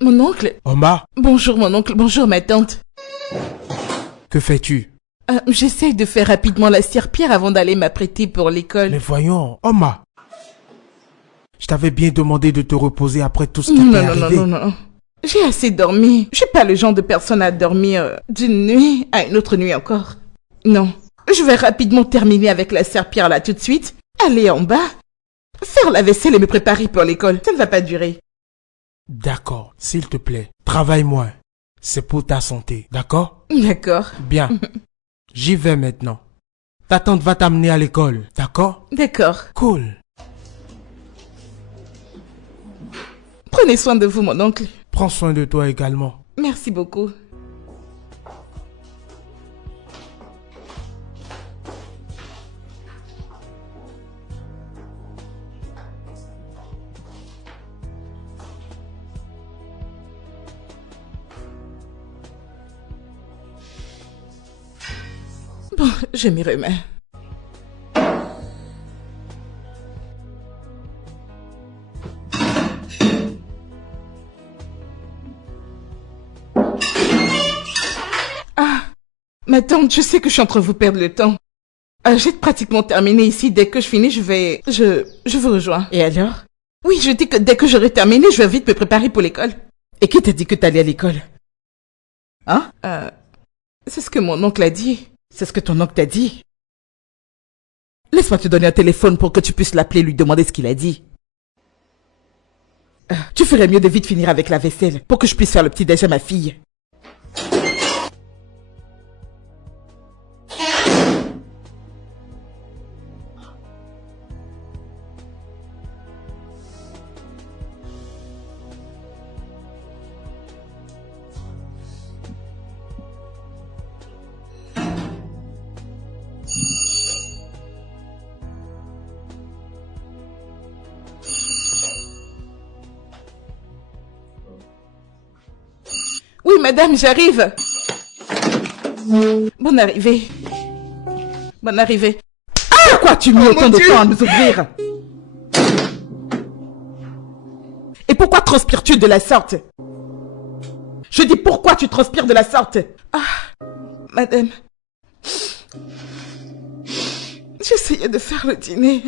Mon oncle? Oma, Bonjour mon oncle, bonjour ma tante. que fais-tu? J'essaye de faire rapidement la serpillère avant d'aller m'apprêter pour l'école. Mais voyons, Oma. Je t'avais bien demandé de te reposer après tout ce qui t'est arrivé. Non. J'ai assez dormi. Je suis pas le genre de personne à dormir d'une nuit à une autre nuit encore. Non. Je vais rapidement terminer avec la serpillère là tout de suite, aller en bas, faire la vaisselle et me préparer pour l'école. Ça ne va pas durer. D'accord, s'il te plaît, travaille moins. C'est pour ta santé, d'accord? D'accord. Bien. J'y vais maintenant. Ta tante va t'amener à l'école, d'accord? D'accord. Cool. Prenez soin de vous, mon oncle. Prends soin de toi également. Merci beaucoup. Bon, je m'y remets. Ma tante, je sais que je suis en train de vous perdre le temps. J'ai pratiquement terminé ici. Dès que je finis, je vous rejoins. Et alors? Oui, je dis que dès que j'aurai terminé, je vais vite me préparer pour l'école. Et qui t'a dit que t'allais à l'école? Hein? C'est ce que mon oncle a dit. C'est ce que ton oncle t'a dit. Laisse-moi te donner un téléphone pour que tu puisses l'appeler et lui demander ce qu'il a dit. Tu ferais mieux de vite finir avec la vaisselle pour que je puisse faire le petit-déj à ma fille. Oui, madame, j'arrive. Bonne arrivée. Bonne arrivée. Pourquoi tu mets autant de temps à nous ouvrir? Et pourquoi transpires-tu de la sorte? Je dis pourquoi tu transpires de la sorte? Madame. J'essayais de faire le dîner.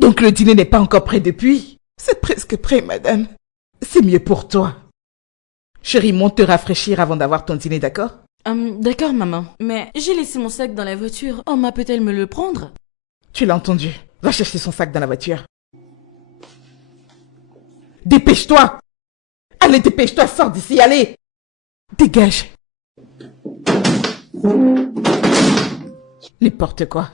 Donc le dîner n'est pas encore prêt depuis? C'est presque prêt, madame. C'est mieux pour toi. Chérie, monte te rafraîchir avant d'avoir ton dîner, d'accord? D'accord, maman. Mais j'ai laissé mon sac dans la voiture. Oma peut-elle me le prendre? Tu l'as entendu. Va chercher son sac dans la voiture. Dépêche-toi! Allez, dépêche-toi, sors d'ici, allez! Dégage! N'importe quoi.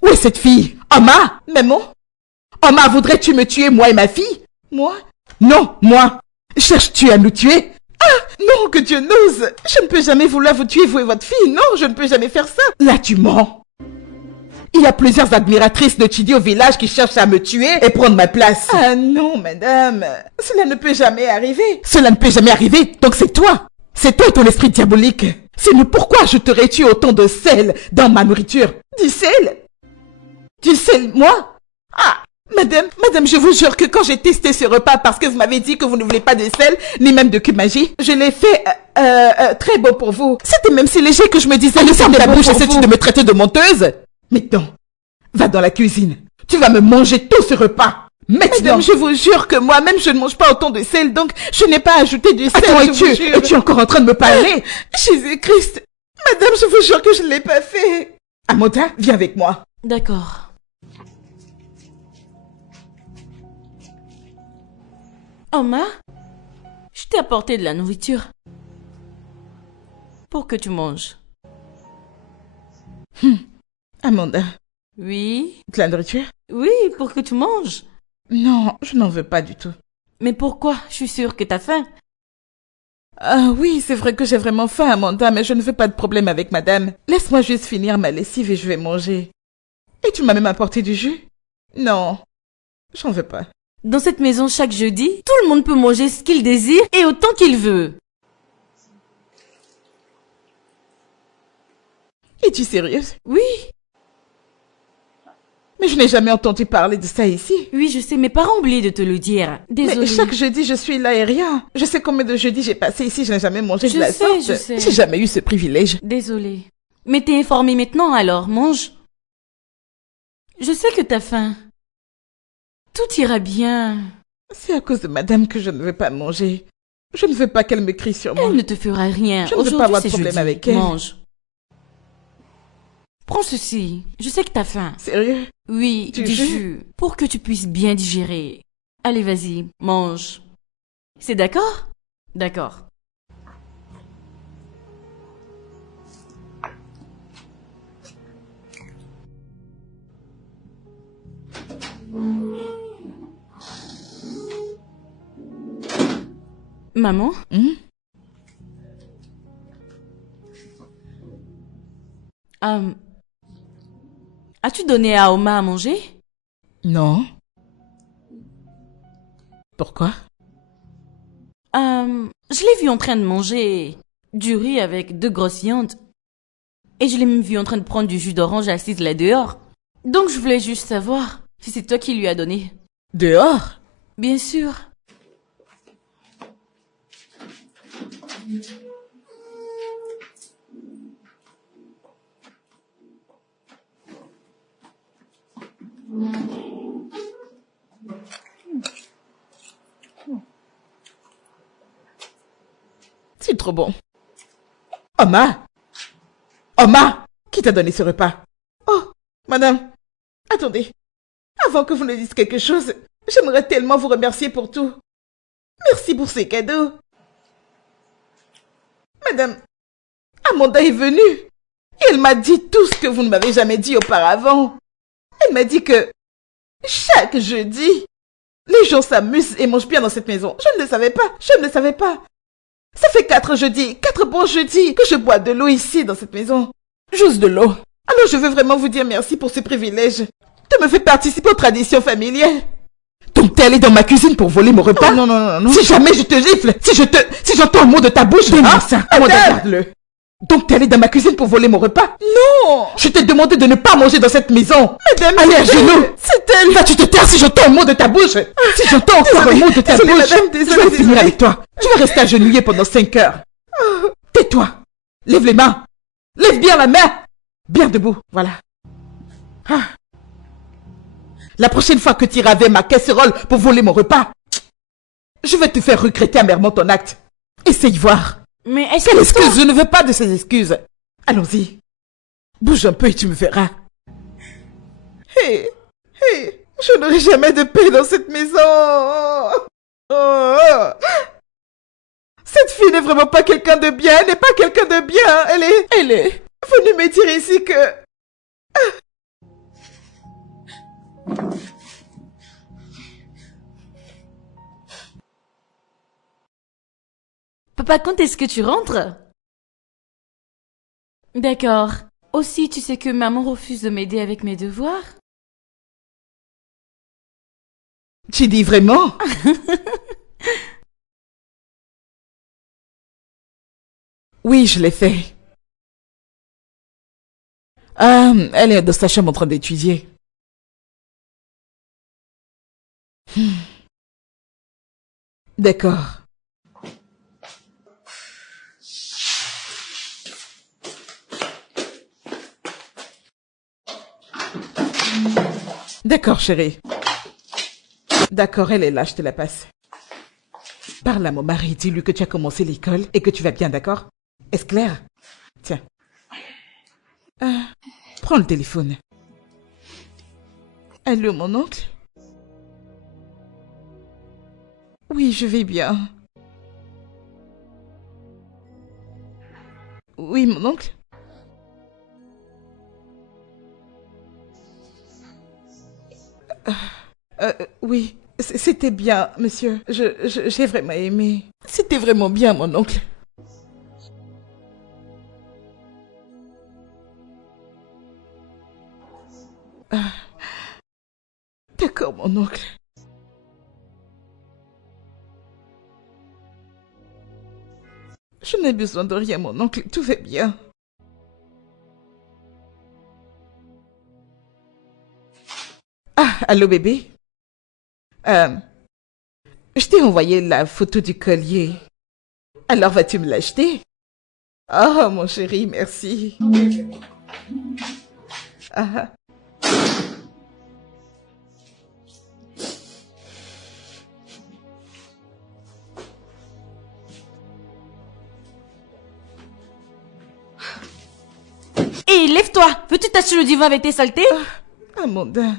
Où est cette fille? Oma? Maman? Oma, voudrais-tu me tuer, moi et ma fille? Moi? Non, moi. Cherches-tu à nous tuer? Non, que Dieu n'ose. Je ne peux jamais vouloir vous tuer, vous et votre fille. Non, je ne peux jamais faire ça. Là, tu mens. Il y a plusieurs admiratrices de Chidi au village qui cherchent à me tuer et prendre ma place. Ah non, madame. Cela ne peut jamais arriver. Cela ne peut jamais arriver, donc c'est toi. C'est toi et ton esprit diabolique. Sinon, pourquoi je t'aurais tué autant de sel dans ma nourriture? Du sel? Du sel, moi? Madame, je vous jure que quand j'ai testé ce repas parce que vous m'avez dit que vous ne voulez pas de sel, ni même de magie, je l'ai fait très bon pour vous. C'était même si léger que je me disais, ne ferme ta bouche, essaies-tu de me traiter de menteuse? Maintenant, va dans la cuisine. Tu vas me manger tout ce repas. Maintenant. Madame, je vous jure que moi-même, je ne mange pas autant de sel, donc je n'ai pas ajouté du sel. Attends, je vous jure. es-tu encore en train de me parler? Jésus-Christ. Madame, je vous jure que je ne l'ai pas fait. Amanda, viens avec moi. D'accord. Oma, je t'ai apporté de la nourriture. Pour que tu manges. Amanda, Oui? de la nourriture? Oui, pour que tu manges. Non, je n'en veux pas du tout. Mais pourquoi? Je suis sûre que t'as faim. Ah oui, c'est vrai que j'ai vraiment faim, Amanda, mais je ne veux pas de problème avec madame. Laisse-moi juste finir ma lessive et je vais manger. Et tu m'as même apporté du jus? Non, j'en veux pas. Dans cette maison, chaque jeudi, tout le monde peut manger ce qu'il désire et autant qu'il veut. Es-tu sérieuse? Oui, Mais je n'ai jamais entendu parler de ça ici. oui, je sais, mes parents ont oublié de te le dire. Désolée. Mais chaque jeudi, je suis là et rien. Je sais combien de jeudis j'ai passé ici, je n'ai jamais mangé Je de la sais, sorte. je sais. J'ai jamais eu ce privilège. Désolée. Mais t'es informée maintenant, alors mange. Je sais que t'as faim. Tout ira bien. C'est à cause de madame que je ne veux pas manger. Je ne veux pas qu'elle me crie sur moi. Elle ne te fera rien. Je ne veux pas Aujourd'hui, avoir de c'est problème jeudi. avec elle. Mange. Prends ceci. Je sais que t'as faim. Sérieux? Oui, Du du jus? jus. Pour que tu puisses bien digérer. Allez, vas-y, mange. C'est d'accord? D'accord. Maman? As-tu donné à Oma à manger? Non. Pourquoi? Je l'ai vu en train de manger du riz avec 2 grosses viandes. Et je l'ai même vu en train de prendre du jus d'orange assise là dehors. Donc je voulais juste savoir si c'est toi qui lui as donné. Dehors? Bien sûr. C'est trop bon. Oma! Oma! Qui t'a donné ce repas? Oh, madame, attendez. Avant que vous ne disiez quelque chose, j'aimerais tellement vous remercier pour tout. Merci pour ces cadeaux. Madame, Amanda est venue et elle m'a dit tout ce que vous ne m'avez jamais dit auparavant. Elle m'a dit que chaque jeudi, les gens s'amusent et mangent bien dans cette maison. Je ne le savais pas, je ne le savais pas. Ça fait 4 jeudis, 4 bons jeudis que je bois de l'eau ici dans cette maison. Juste de l'eau. Alors je veux vraiment vous dire merci pour ce privilège de me faire participer aux traditions familiales. Donc t'es allé dans ma cuisine pour voler mon repas? Oh, non, non, non, non. Si jamais je te gifle, si j'entends un mot de ta bouche, Donne-moi ça, regarde-le. Donc t'es allé dans ma cuisine pour voler mon repas? Non. Je t'ai demandé de ne pas manger dans cette maison. Madame, Allez à c'est genoux. elle. C'est elle. Va, tu te taires si j'entends un mot de ta bouche. Si j'entends encore un mot de ta désolée, bouche, madame, désolée, je vais finir désolée. avec toi. Tu vas rester agenouillé pendant 5 heures. Tais-toi. Lève les mains. Lève bien la main. Bien debout. Voilà. Ah. La prochaine fois que tu iras avec ma casserole pour voler mon repas, je vais te faire regretter amèrement ton acte. Essaye voir. Mais est-ce Quelle que excuse? Je ne veux pas de ces excuses. Allons-y. Bouge un peu et tu me verras. Hé, hé, je n'aurai jamais de paix dans cette maison. Oh. Cette fille n'est vraiment pas quelqu'un de bien. Elle n'est pas quelqu'un de bien. Elle est venue me dire ici que... Papa, quand est-ce que tu rentres? D'accord. Aussi, tu sais que maman refuse de m'aider avec mes devoirs? Tu dis vraiment? Oui, je l'ai fait. Elle est dans sa chambre en train d'étudier. D'accord. D'accord, chérie. D'accord, elle est là, je te la passe. Parle à mon mari, dis-lui que tu as commencé l'école et que tu vas bien, d'accord? Est-ce clair? Tiens. Prends le téléphone. Allô, mon oncle? Oui, je vais bien. Oui, mon oncle? Oui, c'était bien, monsieur. J'ai vraiment aimé. C'était vraiment bien, mon oncle. D'accord, mon oncle. Je n'ai besoin de rien, mon oncle. Tout va bien. Ah, allô, bébé? Je t'ai envoyé la photo du collier. Alors, vas-tu me l'acheter? Oh, mon chéri, merci. Ah. Hé, lève-toi! Veux-tu t'acheter le divan avec tes saletés? Amanda.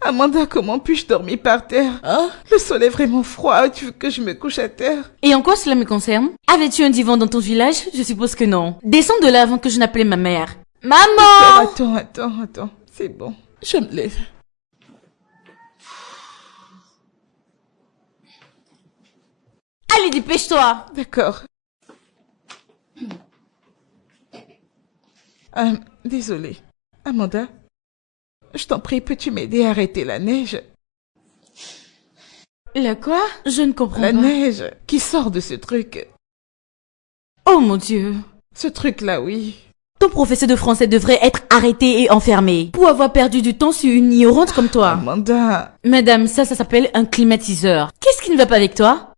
Amanda, comment puis-je dormir par terre? Hein? Le sol est vraiment froid. Tu veux que je me couche à terre? Et en quoi cela me concerne? Avais-tu un divan dans ton village? Je suppose que non. Descends de là avant que je n'appelle ma mère. Maman! Attends. C'est bon. Je me lève. Allez, dépêche-toi! D'accord. Désolée. Amanda, je t'en prie, peux-tu m'aider à arrêter la neige? La quoi? Je ne comprends La pas. neige qui sort de ce truc. Oh mon Dieu. Ce truc-là, oui. Ton professeur de français devrait être arrêté et enfermé pour avoir perdu du temps sur une ignorante comme toi. Amanda. Madame, ça s'appelle un climatiseur. Qu'est-ce qui ne va pas avec toi?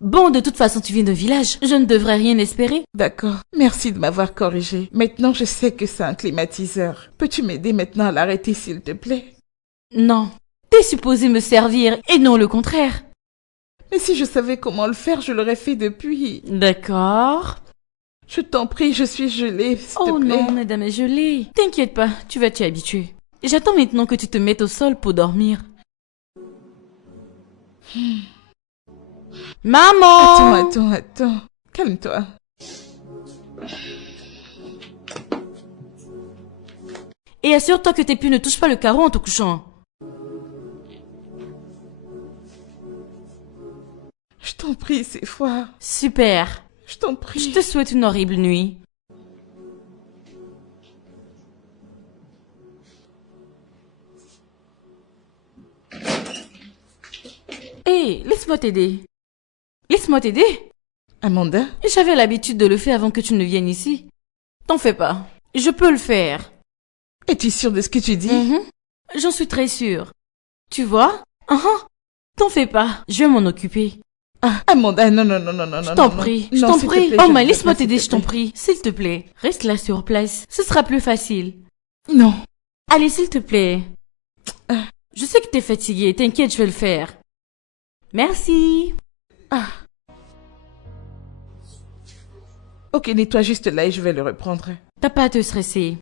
Bon, de toute façon, tu viens d'un village. Je ne devrais rien espérer. D'accord. Merci de m'avoir corrigé. Maintenant, je sais que c'est un climatiseur. Peux-tu m'aider maintenant à l'arrêter, s'il te plaît? Non. T'es supposé me servir et non le contraire. Mais si je savais comment le faire, je l'aurais fait depuis. D'accord. Je t'en prie, je suis gelée, s'il te Oh plaît. non, madame est gelée. T'inquiète pas, tu vas t'y habituer. J'attends maintenant que tu te mettes au sol pour dormir. Maman! Attends. Calme-toi. Et assure-toi que tes pieds ne touchent pas le carreau en te couchant. Je t'en prie, c'est froid. Super. Je t'en prie. Je te souhaite une horrible nuit. Hé, laisse-moi t'aider. Laisse-moi t'aider. Amanda? J'avais l'habitude de le faire avant que tu ne viennes ici. T'en fais pas. Je peux le faire. Es-tu sûre de ce que tu dis? J'en suis très sûre. Tu vois? T'en fais pas. Je vais m'en occuper. Ah, Amanda, non. Je t'en prie, je t'en prie. Oh, mais laisse-moi t'aider, je t'en prie. S'il te plaît. Reste là sur place. Ce sera plus facile. Non. Allez, s'il te plaît. Je sais que t'es fatiguée. T'inquiète, je vais le faire. Merci. Ok, nettoie juste là et je vais le reprendre. T'as pas à te stresser.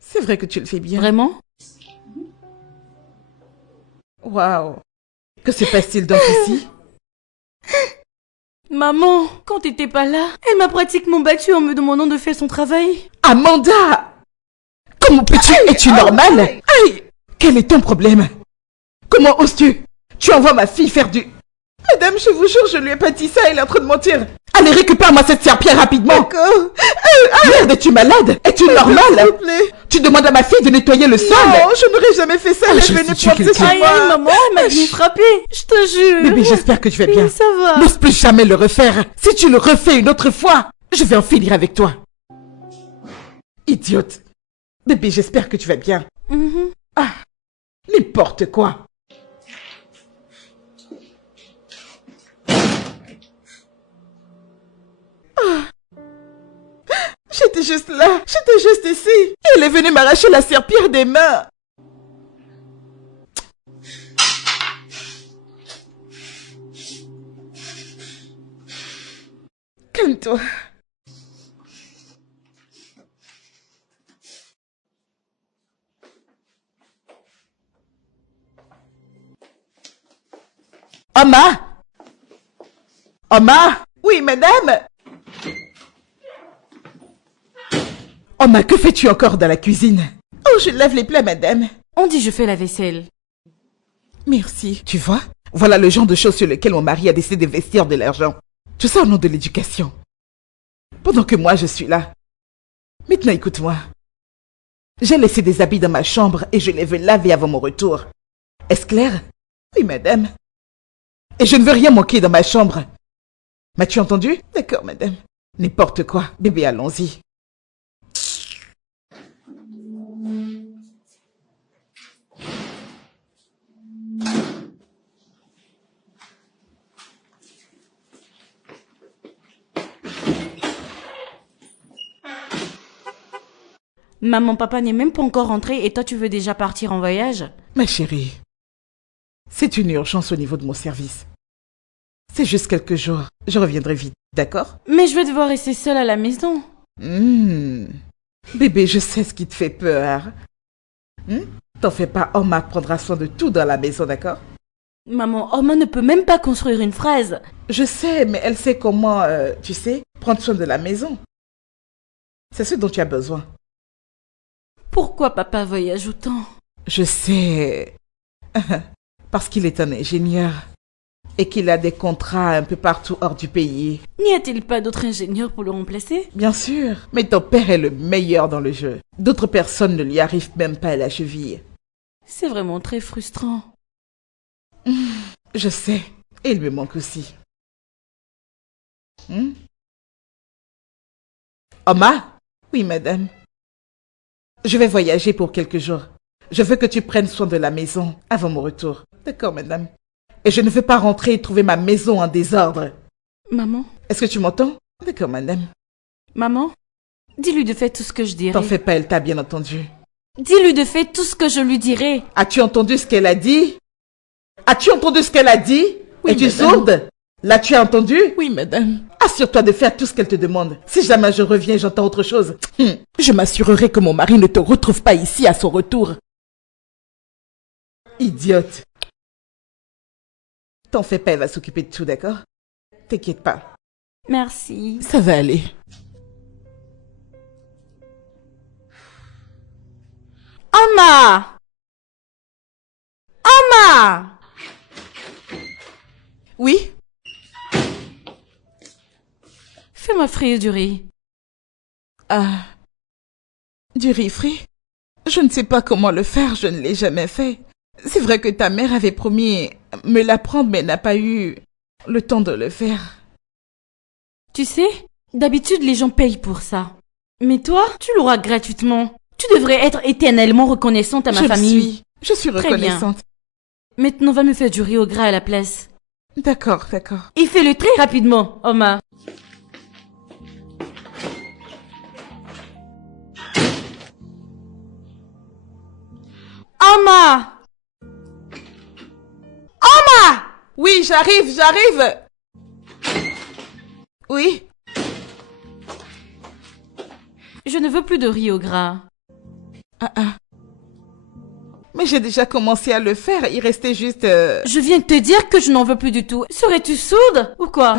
C'est vrai que tu le fais bien. Vraiment? Waouh. Que se passe-t-il donc ici? Maman, quand t'étais pas là, elle m'a pratiquement battue en me demandant de faire son travail. Amanda! Comment peux-tu? Es-tu normale? Aïe! Quel est ton problème? Comment oses-tu? Tu envoies ma fille faire du... Madame, je vous jure, je lui ai pas dit ça, elle est en train de mentir. Allez, récupère-moi cette serpillère rapidement. D'accord. Merde, es-tu malade? Es-tu normale? S'il vous plaît. Tu demandes à ma fille de nettoyer le sol? Non, je n'aurais jamais fait ça, elle est venue prendre ce Aïe, aïe, maman, elle m'a bien frappée. Je te jure. Bébé, j'espère que tu vas bien. Oui, ça va. N'ose plus jamais le refaire. Si tu le refais une autre fois, je vais en finir avec toi. Idiote. Bébé, j'espère que tu vas bien. N'importe quoi. J'étais juste là. J'étais juste ici. Et elle est venue m'arracher la serpillère des mains. Calme-toi. Oma? Oma? Oui, madame? Oma, que fais-tu encore dans la cuisine? Oh, je lave les plats, madame. On dit je fais la vaisselle. Merci. Tu vois? Voilà le genre de choses sur lesquelles mon mari a décidé d'investir de l'argent. Tout ça au nom de l'éducation. Pendant que moi, je suis là. Maintenant, écoute-moi. J'ai laissé des habits dans ma chambre et je les veux laver avant mon retour. Est-ce clair? Oui, madame. Et je ne veux rien manquer dans ma chambre. M'as-tu entendu? D'accord, madame. N'importe quoi. Bébé, allons-y. Maman, papa n'est même pas encore rentré et toi tu veux déjà partir en voyage? Ma chérie, c'est une urgence au niveau de mon service. C'est juste quelques jours. Je reviendrai vite, d'accord? Mais je vais devoir rester seule à la maison. Bébé, je sais ce qui te fait peur. T'en fais pas, Oma prendra soin de tout dans la maison, d'accord? Maman, Oma ne peut même pas construire une phrase. Je sais, mais elle sait comment, tu sais, prendre soin de la maison. C'est ce dont tu as besoin. Pourquoi papa voyage autant? Je sais. Parce qu'il est un ingénieur. Et qu'il a des contrats un peu partout hors du pays. N'y a-t-il pas d'autres ingénieurs pour le remplacer? Bien sûr, mais ton père est le meilleur dans le jeu. D'autres personnes ne lui arrivent même pas à la cheville. C'est vraiment très frustrant. Je sais, et il me manque aussi. Oma? Oui, madame. Je vais voyager pour quelques jours. Je veux que tu prennes soin de la maison avant mon retour. D'accord, madame. Et je ne veux pas rentrer et trouver ma maison en désordre. Maman? Est-ce que tu m'entends? D'accord, madame. Maman? Dis-lui de faire tout ce que je dirai. T'en fais pas, elle t'a bien entendu. Dis-lui de faire tout ce que je lui dirai. As-tu entendu ce qu'elle a dit? As-tu entendu ce qu'elle a dit? Oui, Es-tu madame. sourde? L'as-tu entendu? Oui, madame. Assure-toi de faire tout ce qu'elle te demande. Si jamais je reviens, j'entends autre chose. Je m'assurerai que mon mari ne te retrouve pas ici à son retour. Idiote. T'en fais pas, elle va s'occuper de tout, d'accord? T'inquiète pas. Merci. Ça va aller. Oma! Oma! Oui? Fais-moi frire du riz. Ah. Du riz frit? Je ne sais pas comment le faire, je ne l'ai jamais fait. C'est vrai que ta mère avait promis me l'apprendre, mais n'a pas eu le temps de le faire. Tu sais, d'habitude les gens payent pour ça. Mais toi, tu l'auras gratuitement. Tu devrais être éternellement reconnaissante à ma famille. Je suis Très bien. reconnaissante. Maintenant, va me faire du riz au gras à la place. D'accord, d'accord. Et fais-le très rapidement, Oma. Oma! Oma! Oui, j'arrive. Oui? Je ne veux plus de riz au gras. Ah. Mais j'ai déjà commencé à le faire, il restait juste... Je viens de te dire que je n'en veux plus du tout. Serais-tu sourde ou quoi?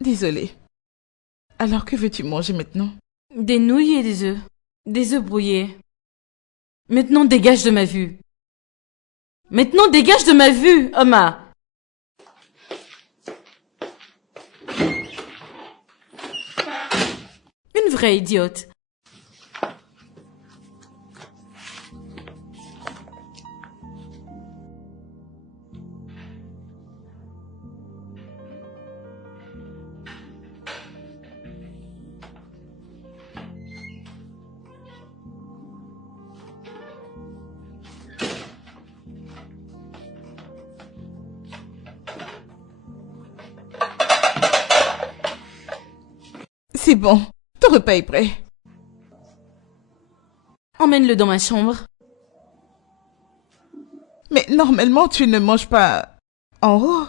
Désolée. Alors que veux-tu manger maintenant? Des nouilles et des œufs. Des œufs brouillés. Maintenant, dégage de ma vue. Maintenant, dégage de ma vue, Oma. Une vraie idiote. C'est bon, ton repas est prêt. Emmène-le dans ma chambre. Mais normalement, tu ne manges pas en haut.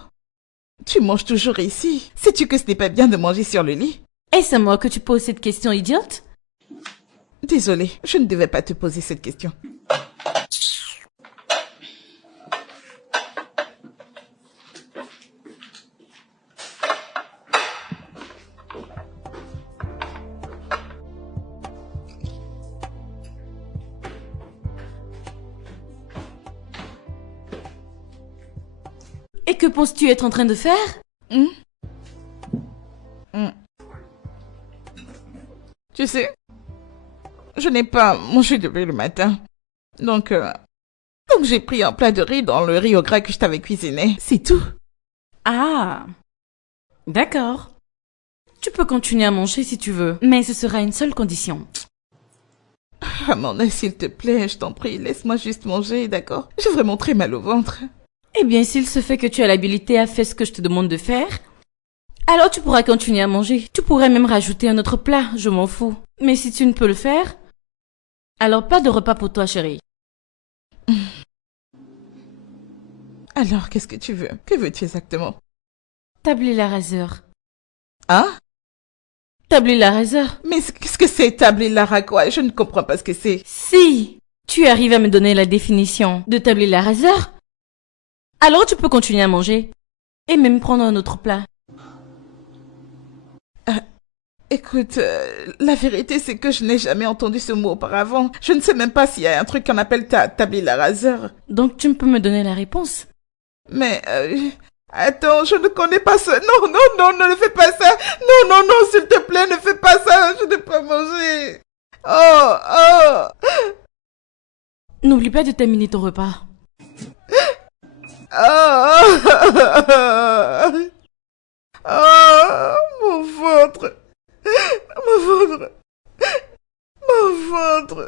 Tu manges toujours ici. Sais-tu que ce n'est pas bien de manger sur le lit? Est-ce à moi que tu poses cette question idiote? Désolée, je ne devais pas te poser cette question. Et que penses-tu être en train de faire? Tu sais, je n'ai pas mangé depuis le matin. Donc j'ai pris un plat de riz dans le riz au gras que je t'avais cuisiné. C'est tout. Ah, d'accord. Tu peux continuer à manger si tu veux, mais ce sera une seule condition. Amanda, s'il te plaît, je t'en prie, laisse-moi juste manger, d'accord? J'ai vraiment très mal au ventre. Eh bien, s'il se fait que tu as l'habilité à faire ce que je te demande de faire, alors tu pourras continuer à manger. Tu pourrais même rajouter un autre plat, je m'en fous. Mais si tu ne peux le faire, alors pas de repas pour toi, chérie. Alors, qu'est-ce que tu veux? Que veux-tu exactement? Tabula rasa. Hein? Tabula rasa. Mais qu'est-ce que c'est tabula rasa quoi? Je ne comprends pas ce que c'est. Si tu arrives à me donner la définition de tabula rasa, alors tu peux continuer à manger. Et même prendre un autre plat. Écoute, la vérité c'est que je n'ai jamais entendu ce mot auparavant. Je ne sais même pas s'il y a un truc qu'on appelle tabula rasa. Donc tu peux me donner la réponse. Mais, attends, je ne connais pas ça. Non, non, non, ne fais pas ça. Non, non, non, s'il te plaît, ne fais pas ça. Je n'ai pas mangé. Oh, oh. N'oublie pas de terminer ton repas. Oh, oh, mon ventre. Mon ventre. Mon ventre.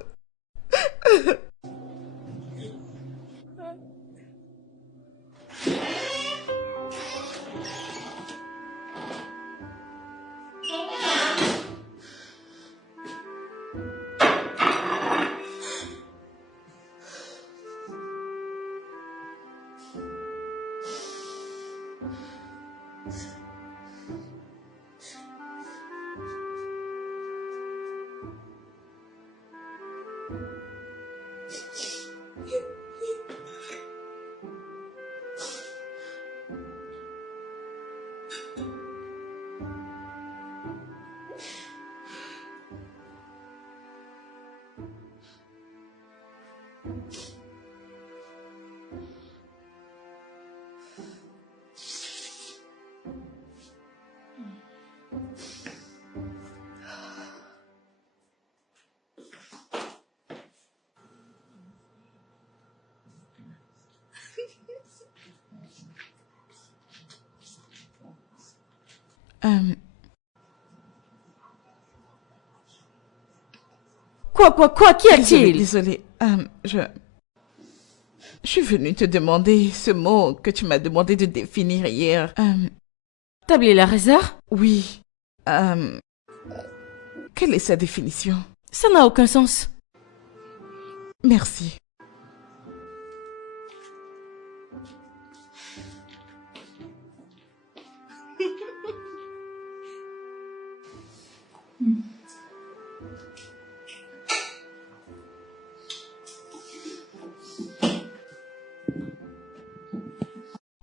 Quoi, qu'y a-t-il? Désolée, je suis venue te demander ce mot que tu m'as demandé de définir hier. Tabula rasa? Oui. Quelle est sa définition? Ça n'a aucun sens. Merci.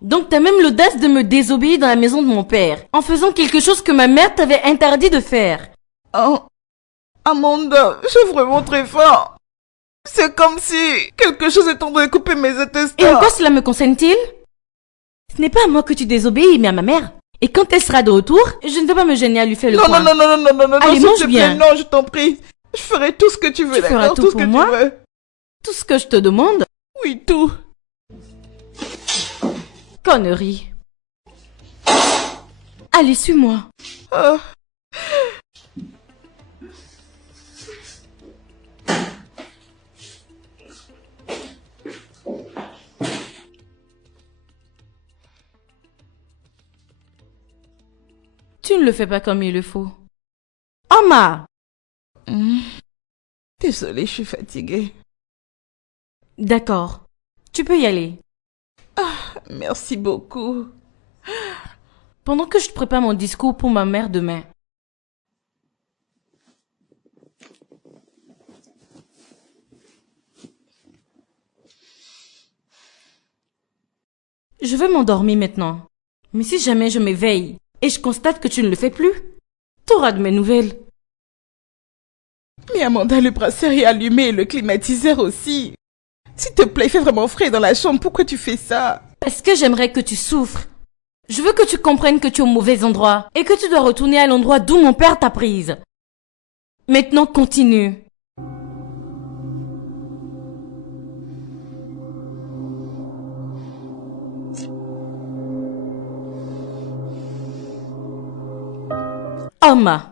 Donc t'as même l'audace de me désobéir dans la maison de mon père, en faisant quelque chose que ma mère t'avait interdit de faire. Oh, Amanda, j'ai vraiment très faim. C'est comme si quelque chose est en train de couper mes Et en intestins. quoi cela me concerne-t-il? Ce n'est pas à moi que tu désobéis, mais à ma mère. Et quand elle sera de retour, je ne vais pas me gêner à lui faire le Non, coin. non, non, non, non, non, non, Allez, s'il mange te bien. plaît, non, je t'en prie. Je ferai tout ce que tu veux, Tu feras d'accord? tout ce pour que moi? tu veux. Tout ce que je te demande, Oui, tout. connerie. Allez, suis-moi. Ah. Tu ne le fais pas comme il le faut. Amma! Désolée, je suis fatiguée. D'accord. Tu peux y aller. Merci beaucoup. Pendant que je prépare mon discours pour ma mère demain. Je veux m'endormir maintenant. Mais si jamais je m'éveille et je constate que tu ne le fais plus, t'auras de mes nouvelles. Mais Amanda, le brasseur est allumé et le climatiseur aussi. S'il te plaît, il fait vraiment frais dans la chambre. Pourquoi tu fais ça? Parce que j'aimerais que tu souffres. Je veux que tu comprennes que tu es au mauvais endroit et que tu dois retourner à l'endroit d'où mon père t'a prise. Maintenant, continue. Amma.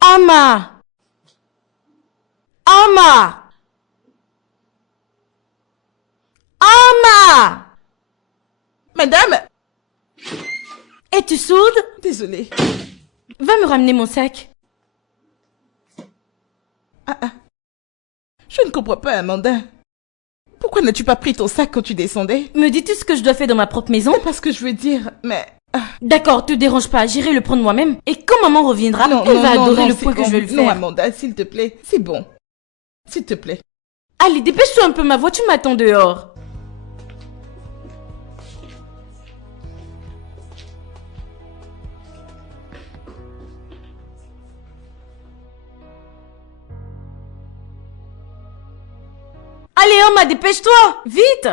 Amma. Amma. Amma. Madame! Es-tu sourde? Désolée. Va me ramener mon sac. Je ne comprends pas, Amanda. Pourquoi n'as-tu pas pris ton sac quand tu descendais? Me dis-tu ce que je dois faire dans ma propre maison? Parce que je veux dire, mais... D'accord, te dérange pas, j'irai le prendre moi-même. Et quand maman reviendra, elle va adorer le point que je vais lui faire. Non, Amanda, s'il te plaît, c'est bon. S'il te plaît. Allez, dépêche-toi un peu, ma voiture m'attend dehors. Allez, Amma, dépêche-toi! Vite!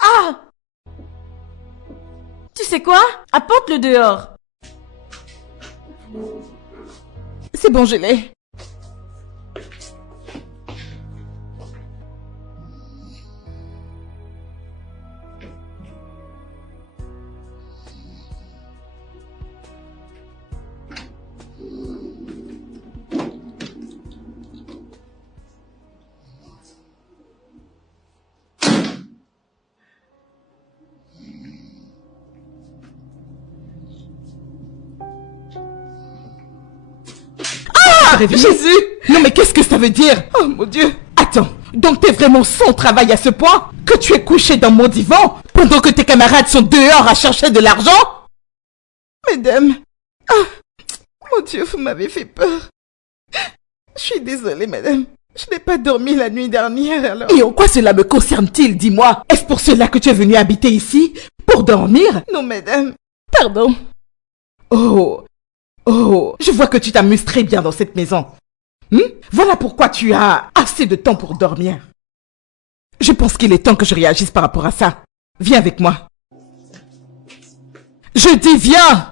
Ah! Tu sais quoi? Apporte-le dehors. C'est bon, je l'ai. Jésus! Non mais qu'est-ce que ça veut dire? Oh mon Dieu! Attends, donc t'es vraiment sans travail à ce point que tu es couché dans mon divan pendant que tes camarades sont dehors à chercher de l'argent? Madame... mon Dieu, vous m'avez fait peur. Je suis désolée, madame. Je n'ai pas dormi la nuit dernière, alors... Et en quoi cela me concerne-t-il, dis-moi? Est-ce pour cela que tu es venue habiter ici? Pour dormir? Non, madame. Pardon. Oh, je vois que tu t'amuses très bien dans cette maison. Voilà pourquoi tu as assez de temps pour dormir. Je pense qu'il est temps que je réagisse par rapport à ça. Viens avec moi. Je dis viens!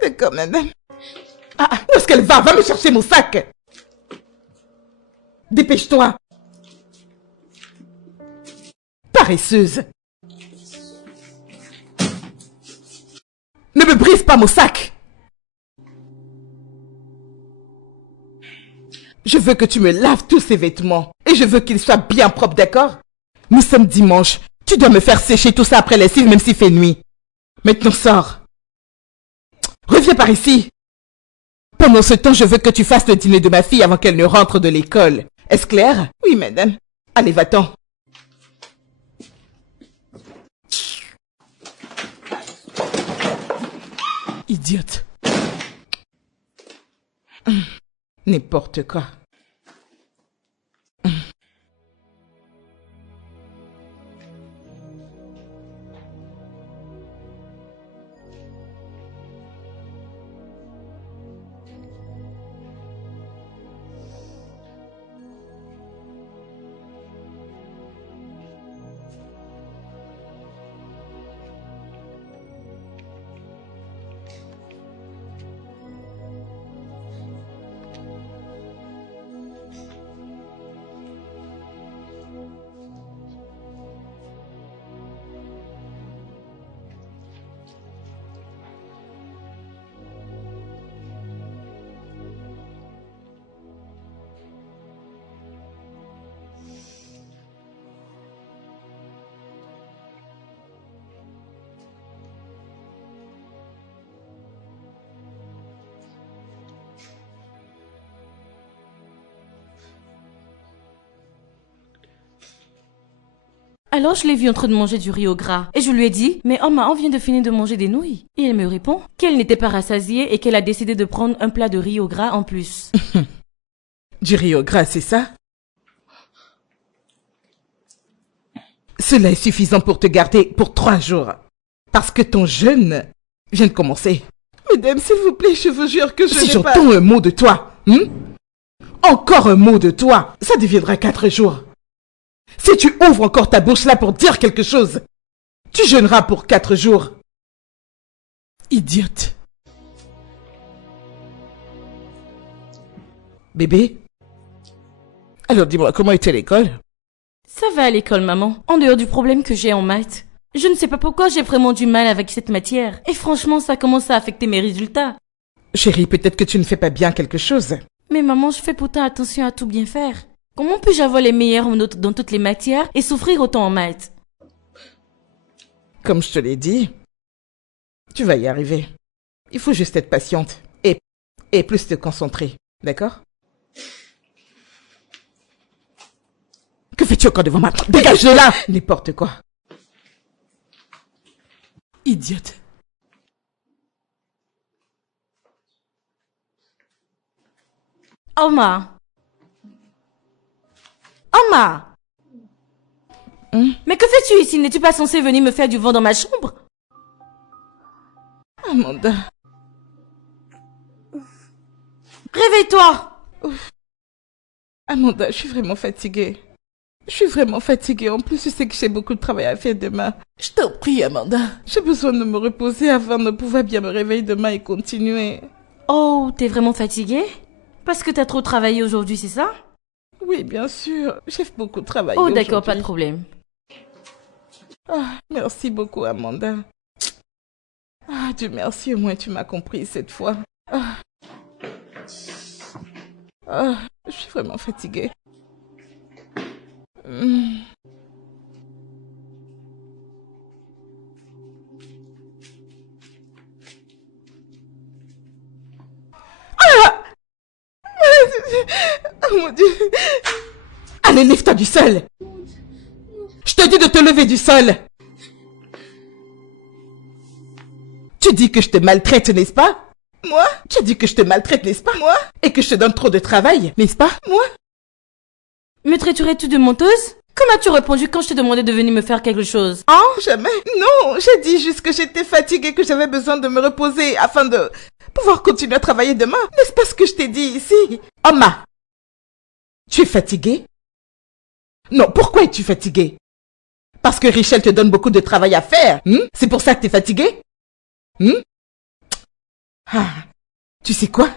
D'accord, madame. Où est-ce qu'elle va? Va me chercher mon sac. Dépêche-toi. Paresseuse. Ne me brise pas mon sac. Je veux que tu me laves tous ces vêtements. Et je veux qu'ils soient bien propres, d'accord? Nous sommes dimanche. Tu dois me faire sécher tout ça après les cils, même s'il fait nuit. Maintenant, sors. Reviens par ici. Pendant ce temps, je veux que tu fasses le dîner de ma fille avant qu'elle ne rentre de l'école. Est-ce clair? Oui, madame. Allez, va-t'en. Idiote. N'importe quoi. Alors je l'ai vu en train de manger du riz au gras. Et je lui ai dit, mais Oma, on vient de finir de manger des nouilles. Et elle me répond qu'elle n'était pas rassasiée et qu'elle a décidé de prendre un plat de riz au gras en plus. Du riz au gras, c'est ça? Cela est suffisant pour te garder pour 3 jours. Parce que ton jeûne vient de commencer. Madame, s'il vous plaît, je vous jure que je Si n'ai pas... j'entends un mot de toi, encore un mot de toi, ça deviendra 4 jours. Si tu ouvres encore ta bouche là pour dire quelque chose, tu jeûneras pour 4 jours. Idiote. Bébé? Alors dis-moi, comment était l'école? Ça va à l'école, maman. En dehors du problème que j'ai en maths. Je ne sais pas pourquoi j'ai vraiment du mal avec cette matière. Et franchement, ça commence à affecter mes résultats. Chérie, peut-être que tu ne fais pas bien quelque chose. Mais maman, je fais pourtant attention à tout bien faire. Comment puis-je avoir les meilleures notes dans toutes les matières et souffrir autant en maths? Comme je te l'ai dit, tu vas y arriver. Il faut juste être patiente et plus te concentrer, d'accord? Que fais-tu encore devant moi? Dégage de là! N'importe quoi. Idiote. Oma! Oma! Mais que fais-tu ici? N'es-tu pas censé venir me faire du vent dans ma chambre? Amanda. Réveille-toi! Amanda, je suis vraiment fatiguée. Je suis vraiment fatiguée. En plus, je sais que j'ai beaucoup de travail à faire demain. Je t'en prie, Amanda. J'ai besoin de me reposer avant de pouvoir bien me réveiller demain et continuer. Oh, t'es vraiment fatiguée? Parce que t'as trop travaillé aujourd'hui, c'est ça? Oui, bien sûr. J'ai beaucoup travaillé Oh, d'accord, pas de aujourd'hui. problème. Ah, merci beaucoup, Amanda. Ah, Dieu merci, au moins tu m'as compris cette fois. Je suis vraiment fatiguée. Oh mon Dieu. Allez, lève-toi du sol. Je te dis de te lever du sol. Tu dis que je te maltraite, n'est-ce pas? Moi? Tu as dit que je te maltraite, n'est-ce pas? Moi? Et que je te donne trop de travail, n'est-ce pas? Moi? Me traiterais-tu de menteuse? Comment as-tu répondu quand je t'ai demandé de venir me faire quelque chose? Hein? Jamais. Non, j'ai dit juste que j'étais fatiguée, que j'avais besoin de me reposer afin de pouvoir continuer à travailler demain. N'est-ce pas ce que je t'ai dit ici? Oma, tu es fatiguée? Non, pourquoi es-tu fatiguée? Parce que Richel te donne beaucoup de travail à faire, C'est pour ça que tu es fatiguée? Ah, tu sais quoi?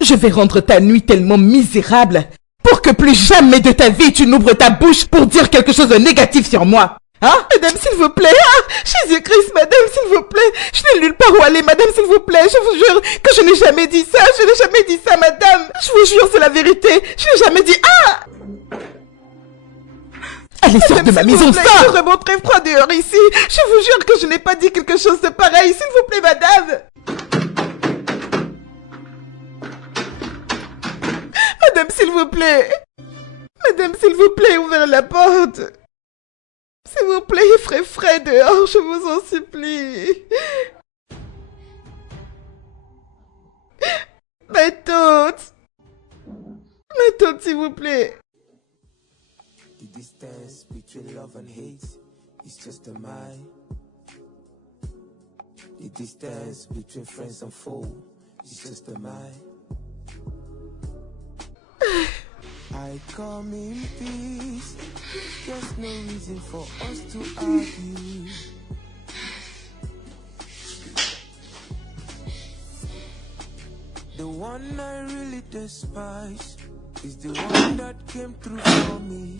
Je vais rendre ta nuit tellement misérable pour que plus jamais de ta vie tu n'ouvres ta bouche pour dire quelque chose de négatif sur moi. Hein? Madame, s'il vous plaît. Jésus-Christ, madame, s'il vous plaît. Je n'ai nulle part où aller, madame, s'il vous plaît. Je vous jure que je n'ai jamais dit ça. Je n'ai jamais dit ça, madame. Je vous jure, c'est la vérité. Je n'ai jamais dit... Allez, sors de ma S'il vous maison, plaît, sors! il est vraiment très froid dehors ici. Je vous jure que je n'ai pas dit quelque chose de pareil. S'il vous plaît, madame. Madame, s'il vous plaît. Madame, s'il vous plaît, ouvrez la porte. S'il vous plaît, il ferait frais dehors, je vous en supplie. Ma tante. Ma tante, s'il vous plaît. The distance between love and hate is just a mile. The distance between friends and foe is just a mile. I come in peace. There's no reason for us to argue. The one I really despise is the one that came through for me.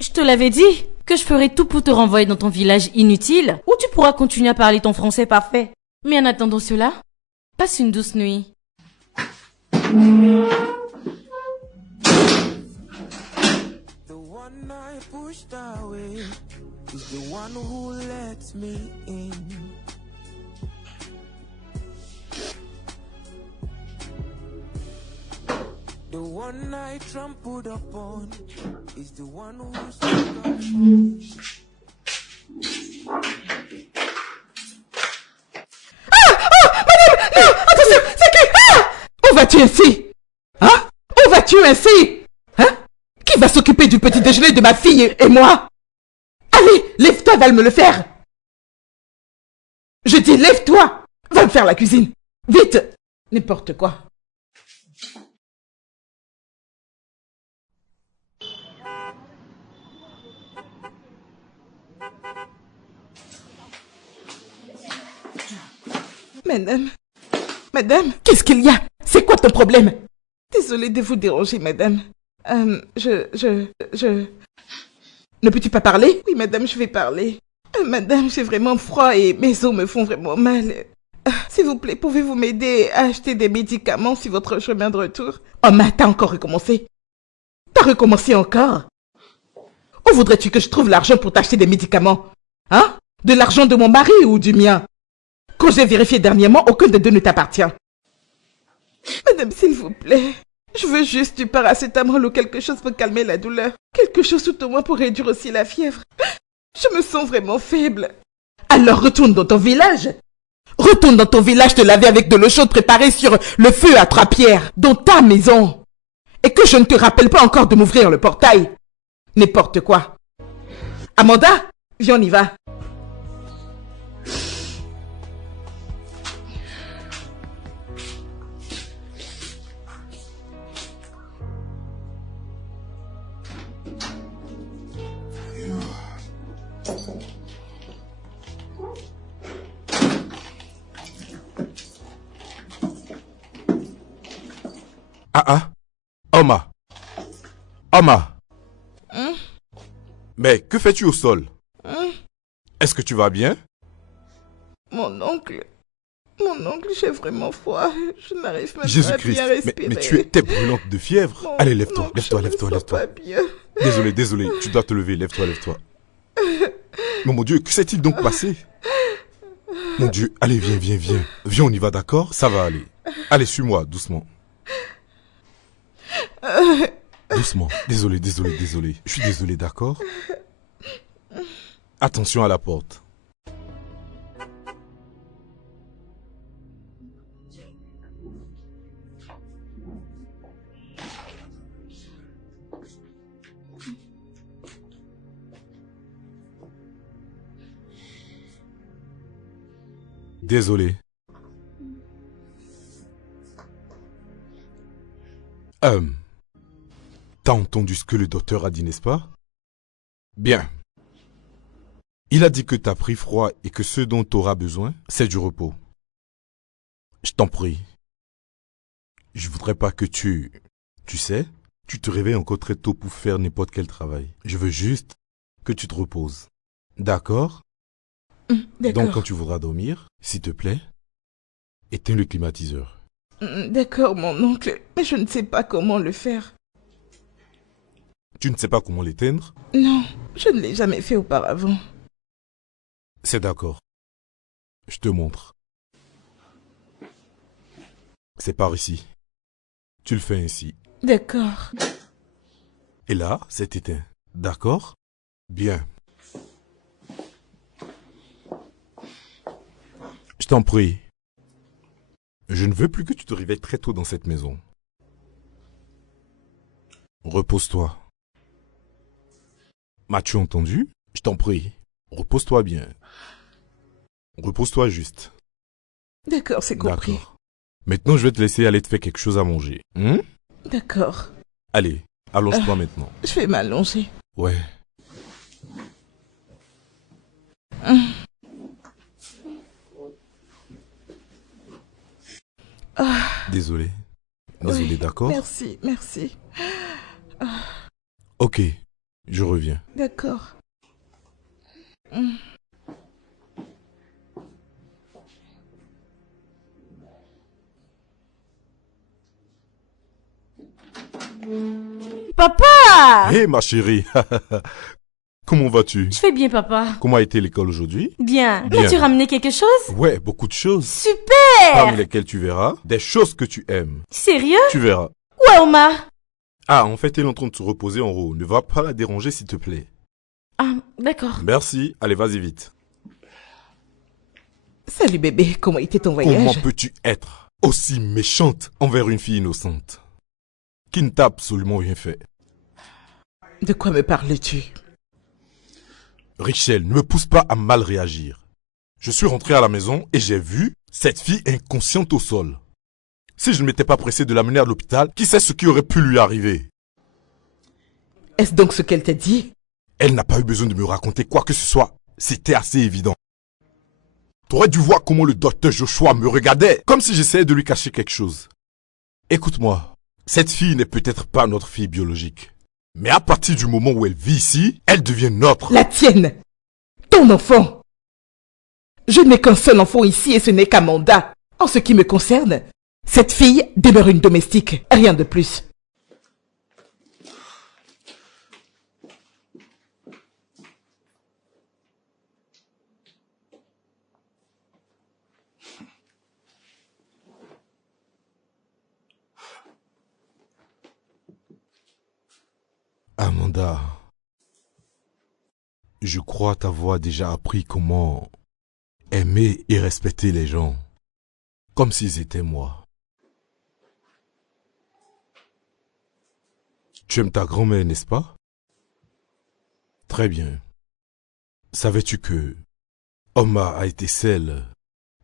Je te l'avais dit que je ferais tout pour te renvoyer dans ton village inutile où tu pourras continuer à parler ton français parfait. Mais en attendant cela, passe une douce nuit. The one I pushed away is the one who lets me in. The one I trampled upon is the one who's Attention, c'est qui? Où vas-tu ainsi? Hein? Où vas-tu ainsi? Hein? Qui va s'occuper du petit déjeuner de ma fille et moi? Allez, lève-toi, va me le faire. Je dis, lève-toi, va me faire la cuisine. Vite! N'importe quoi. Madame, qu'est-ce qu'il y a? C'est quoi ton problème? Désolée de vous déranger, madame. Ne peux-tu pas parler? Oui, madame, je vais parler. Madame, j'ai vraiment froid et mes os me font vraiment mal. S'il vous plaît, pouvez-vous m'aider à acheter des médicaments sur votre chemin de retour? Oh, mais t'as encore recommencé? T'as recommencé encore? Où voudrais-tu que je trouve l'argent pour t'acheter des médicaments? Hein? De l'argent de mon mari ou du mien? Quand j'ai vérifié dernièrement, aucun des deux ne t'appartient. Madame, s'il vous plaît, je veux juste du paracétamol ou quelque chose pour calmer la douleur. Quelque chose tout au moins pour réduire aussi la fièvre. Je me sens vraiment faible. Alors retourne dans ton village. Retourne dans ton village te laver avec de l'eau chaude préparée sur le feu à 3 pierres, dans ta maison. Et que je ne te rappelle pas encore de m'ouvrir le portail. N'importe quoi. Amanda, viens, on y va. Oma. Mais que fais-tu au sol? Est-ce que tu vas bien? Mon oncle, j'ai vraiment froid. Je n'arrive même pas à Jésus-Christ, bien respirer. mais tu étais brûlante de fièvre. Non, Allez, lève-toi, non, lève-toi, je me lève-toi, sens lève-toi. pas bien. Désolé, tu dois te lever, lève-toi. Mais mon Dieu, que s'est-il donc passé? Mon Dieu, allez, viens. Viens, on y va, d'accord? Ça va aller. Allez, suis-moi, doucement. Doucement. Désolé. Je suis désolé, d'accord? Attention à la porte. Désolé. T'as entendu ce que le docteur a dit, n'est-ce pas? Bien. Il a dit que t'as pris froid et que ce dont t'auras besoin, c'est du repos. Je t'en prie. Je voudrais pas que tu sais, tu te réveilles encore très tôt pour faire n'importe quel travail. Je veux juste que tu te reposes. D'accord? D'accord. Donc quand tu voudras dormir, s'il te plaît, éteins le climatiseur. D'accord, mon oncle, mais je ne sais pas comment le faire. Tu ne sais pas comment l'éteindre? Non, je ne l'ai jamais fait auparavant. C'est d'accord. Je te montre. C'est par ici. Tu le fais ainsi. D'accord. Et là, c'est éteint. D'accord? Bien. Je t'en prie. Je ne veux plus que tu te réveilles très tôt dans cette maison. Repose-toi. M'as-tu entendu? Je t'en prie. Repose-toi bien. Repose-toi juste. D'accord, c'est compris. D'accord. Maintenant, je vais te laisser aller te faire quelque chose à manger. D'accord. Allez, allonge-toi maintenant. Je vais m'allonger. Ouais. Désolé. Désolé, Oui, d'accord? Merci. Ok, je reviens. D'accord. Papa! Hé, ma chérie. Comment vas-tu? Je fais bien, papa. Comment a été l'école aujourd'hui? Bien. Bien. As-tu ramené quelque chose? Ouais, beaucoup de choses. Super! Parmi lesquelles tu verras des choses que tu aimes. Sérieux? Tu verras. Ouais, Omar. Ah, en fait, elle est en train de se reposer en haut. Ne va pas la déranger, s'il te plaît. Ah, d'accord. Merci. Allez, vas-y vite. Salut bébé, comment était ton Comment voyage? peux-tu être aussi méchante envers une fille innocente qui ne t'a absolument rien fait? De quoi me parles-tu? Richel, ne me pousse pas à mal réagir. Je suis rentré à la maison et j'ai vu cette fille inconsciente au sol. Si je ne m'étais pas pressé de l'amener à l'hôpital, qui sait ce qui aurait pu lui arriver? Est-ce donc ce qu'elle t'a dit? Elle n'a pas eu besoin de me raconter quoi que ce soit. C'était assez évident. T'aurais dû voir comment le docteur Joshua me regardait, comme si j'essayais de lui cacher quelque chose. Écoute-moi, cette fille n'est peut-être pas notre fille biologique. Mais à partir du moment où elle vit ici, elle devient notre. La tienne! Ton enfant! Je n'ai qu'un seul enfant ici et ce n'est qu'Amanda. En ce qui me concerne, cette fille demeure une domestique, rien de plus. Amanda, je crois t'avoir déjà appris comment aimer et respecter les gens, comme s'ils étaient moi. Tu aimes ta grand-mère, n'est-ce pas? Très bien. Savais-tu que Oma a été celle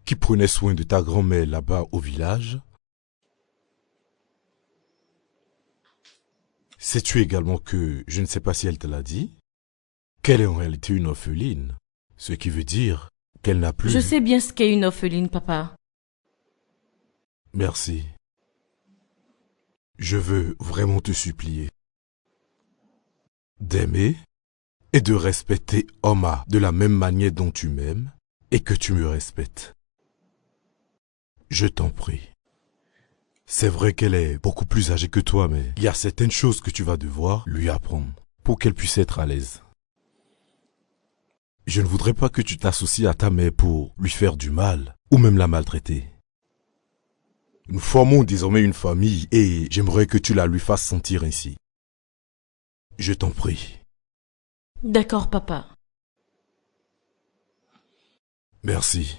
qui prenait soin de ta grand-mère là-bas au village? Sais-tu également que, je ne sais pas si elle te l'a dit, qu'elle est en réalité une orpheline, ce qui veut dire qu'elle n'a plus... Je sais bien ce qu'est une orpheline, papa. Merci. Je veux vraiment te supplier d'aimer et de respecter Oma de la même manière dont tu m'aimes et que tu me respectes. Je t'en prie. C'est vrai qu'elle est beaucoup plus âgée que toi, mais il y a certaines choses que tu vas devoir lui apprendre pour qu'elle puisse être à l'aise. Je ne voudrais pas que tu t'associes à ta mère pour lui faire du mal ou même la maltraiter. Nous formons désormais une famille et j'aimerais que tu la lui fasses sentir ainsi. Je t'en prie. D'accord, papa. Merci.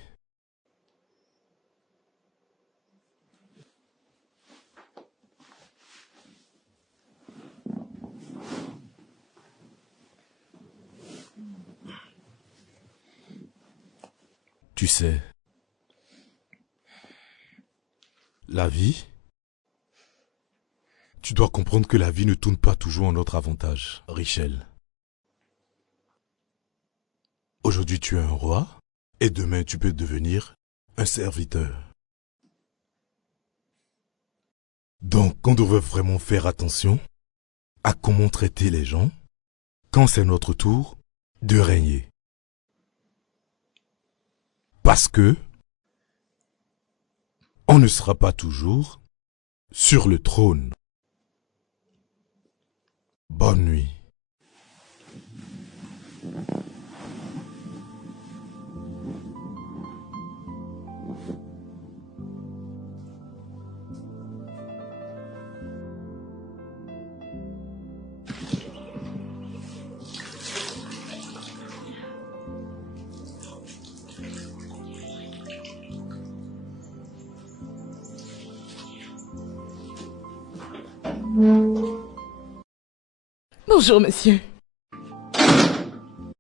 Tu sais, la vie, tu dois comprendre que la vie ne tourne pas toujours en notre avantage, Richel. Aujourd'hui tu es un roi, et demain tu peux devenir un serviteur. Donc on devrait vraiment faire attention à comment traiter les gens quand c'est notre tour de régner. Parce que on ne sera pas toujours sur le trône. Bonne nuit. Bonjour, monsieur.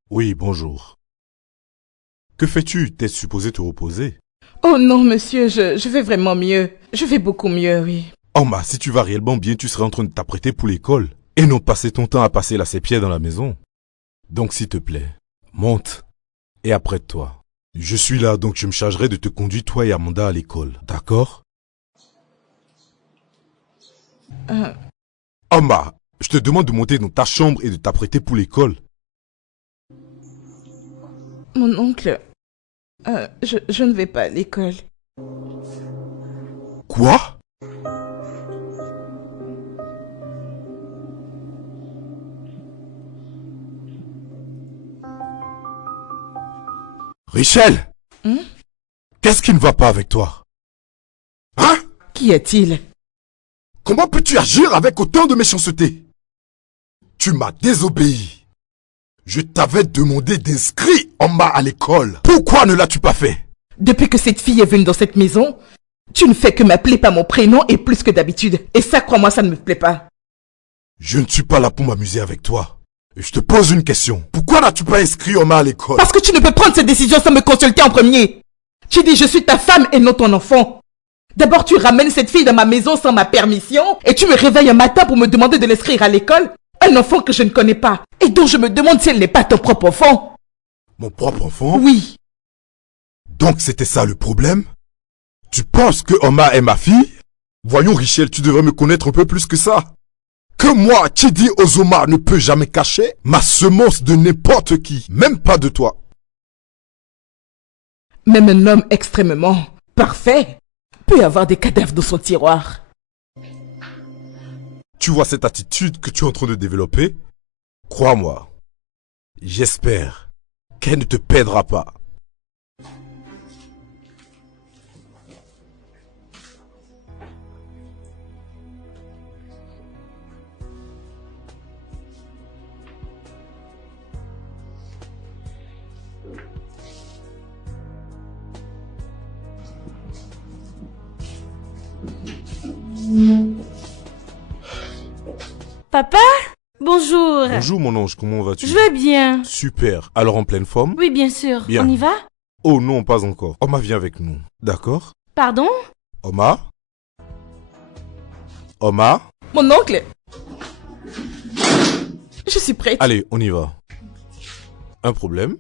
Oui, bonjour. Que fais-tu? T'es supposé te reposer? Oh non, monsieur, je vais vraiment mieux. Je vais beaucoup mieux, oui. Oma, si tu vas réellement bien, tu serais en train de t'apprêter pour l'école et non passer ton temps à passer la sépière dans la maison. Donc s'il te plaît, monte et apprête-toi. Je suis là, donc je me chargerai de te conduire toi et Amanda à l'école, d'accord? Oma, je te demande de monter dans ta chambre et de t'apprêter pour l'école. Mon oncle, je ne vais pas à l'école. Quoi? Richel! Qu'est-ce qui ne va pas avec toi? Hein? Qu'y a-t-il? Comment peux-tu agir avec autant de méchanceté? Tu m'as désobéi. Je t'avais demandé d'inscrire Oma à l'école. Pourquoi ne l'as-tu pas fait? Depuis que cette fille est venue dans cette maison, tu ne fais que m'appeler par mon prénom et plus que d'habitude. Et ça, crois-moi, ça ne me plaît pas. Je ne suis pas là pour m'amuser avec toi. Et je te pose une question. Pourquoi n'as-tu pas inscrit Oma à l'école? Parce que tu ne peux prendre cette décision sans me consulter en premier. Tu dis je suis ta femme et non ton enfant. D'abord tu ramènes cette fille dans ma maison sans ma permission et tu me réveilles un matin pour me demander de l'inscrire à l'école. Un enfant que je ne connais pas et dont je me demande si elle n'est pas ton propre enfant. Mon propre enfant? Oui. Donc c'était ça le problème? Tu penses que Oma est ma fille? Voyons Richel, tu devrais me connaître un peu plus que ça. Que moi, Chidi Ozoma, ne peut jamais cacher ma semence de n'importe qui, même pas de toi. Même un homme extrêmement parfait peut avoir des cadavres dans son tiroir. Tu vois cette attitude que tu es en train de développer? Crois-moi, j'espère qu'elle ne te perdra pas. Papa? Bonjour. Bonjour mon ange, comment vas-tu? Je vais bien. Super, alors en pleine forme? Oui, bien sûr. Bien. On y va? Oh non, pas encore. Oma vient avec nous, d'accord? Pardon? Oma? Oma? Mon oncle. Je suis prête. Allez, on y va. Un problème?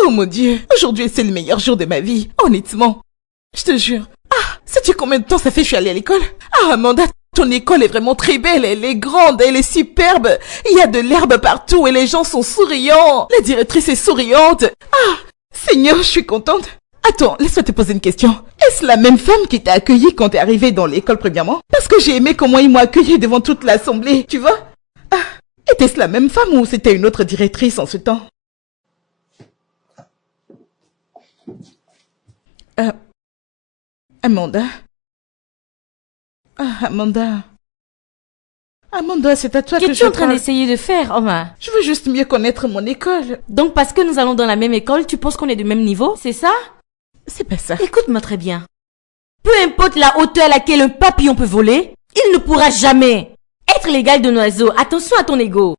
Oh mon Dieu, aujourd'hui c'est le meilleur jour de ma vie, honnêtement. Je te jure. Ah, sais-tu combien de temps ça fait que je suis allée à l'école? Ah Amanda, ton école est vraiment très belle, elle est grande, elle est superbe. Il y a de l'herbe partout et les gens sont souriants. La directrice est souriante. Ah, Seigneur, je suis contente. Attends, laisse-moi te poser une question. Est-ce la même femme qui t'a accueillie quand t'es arrivée dans l'école premièrement? Parce que j'ai aimé comment ils m'ont accueillie devant toute l'assemblée, tu vois? Ah, était-ce la même femme ou c'était une autre directrice en ce temps? Amanda. Ah, Amanda. Amanda, c'est à toi que je Qu'es-tu en train parle. d'essayer de faire, Oma? Je veux juste mieux connaître mon école. Donc parce que nous allons dans la même école, tu penses qu'on est du même niveau, c'est ça? C'est pas ça. Écoute-moi très bien. Peu importe la hauteur à laquelle un papillon peut voler, il ne pourra jamais être l'égal d'un oiseau. Attention à ton ego.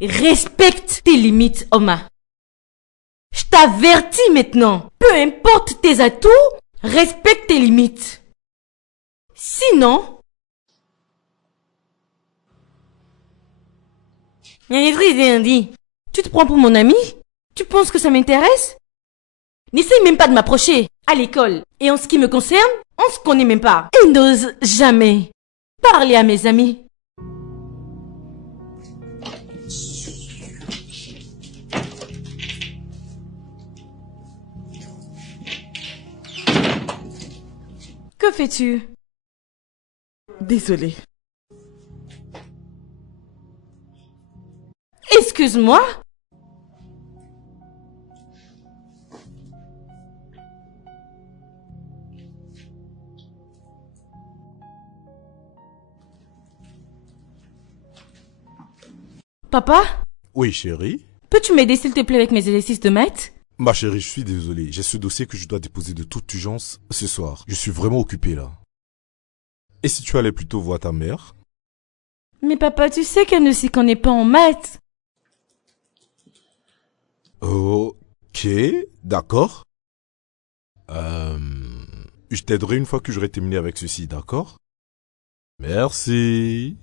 Respecte tes limites, Oma. Je t'avertis maintenant. Peu importe tes atouts, respecte tes limites. Sinon... Tu te prends pour mon ami? Tu penses que ça m'intéresse? N'essaye même pas de m'approcher à l'école. Et en ce qui me concerne, on se connaît même pas. Et n'ose jamais parler à mes amis. Que fais-tu? Désolée. Excuse-moi? Papa? Oui, chérie? Peux-tu m'aider s'il te plaît avec mes exercices de maths? Ma chérie, je suis désolé. J'ai ce dossier que je dois déposer de toute urgence ce soir. Je suis vraiment occupé là. Et si tu allais plutôt voir ta mère? Mais papa, tu sais qu'elle ne s'y connaît pas en maths. Ok, d'accord. Je t'aiderai une fois que j'aurai terminé avec ceci, d'accord? Merci.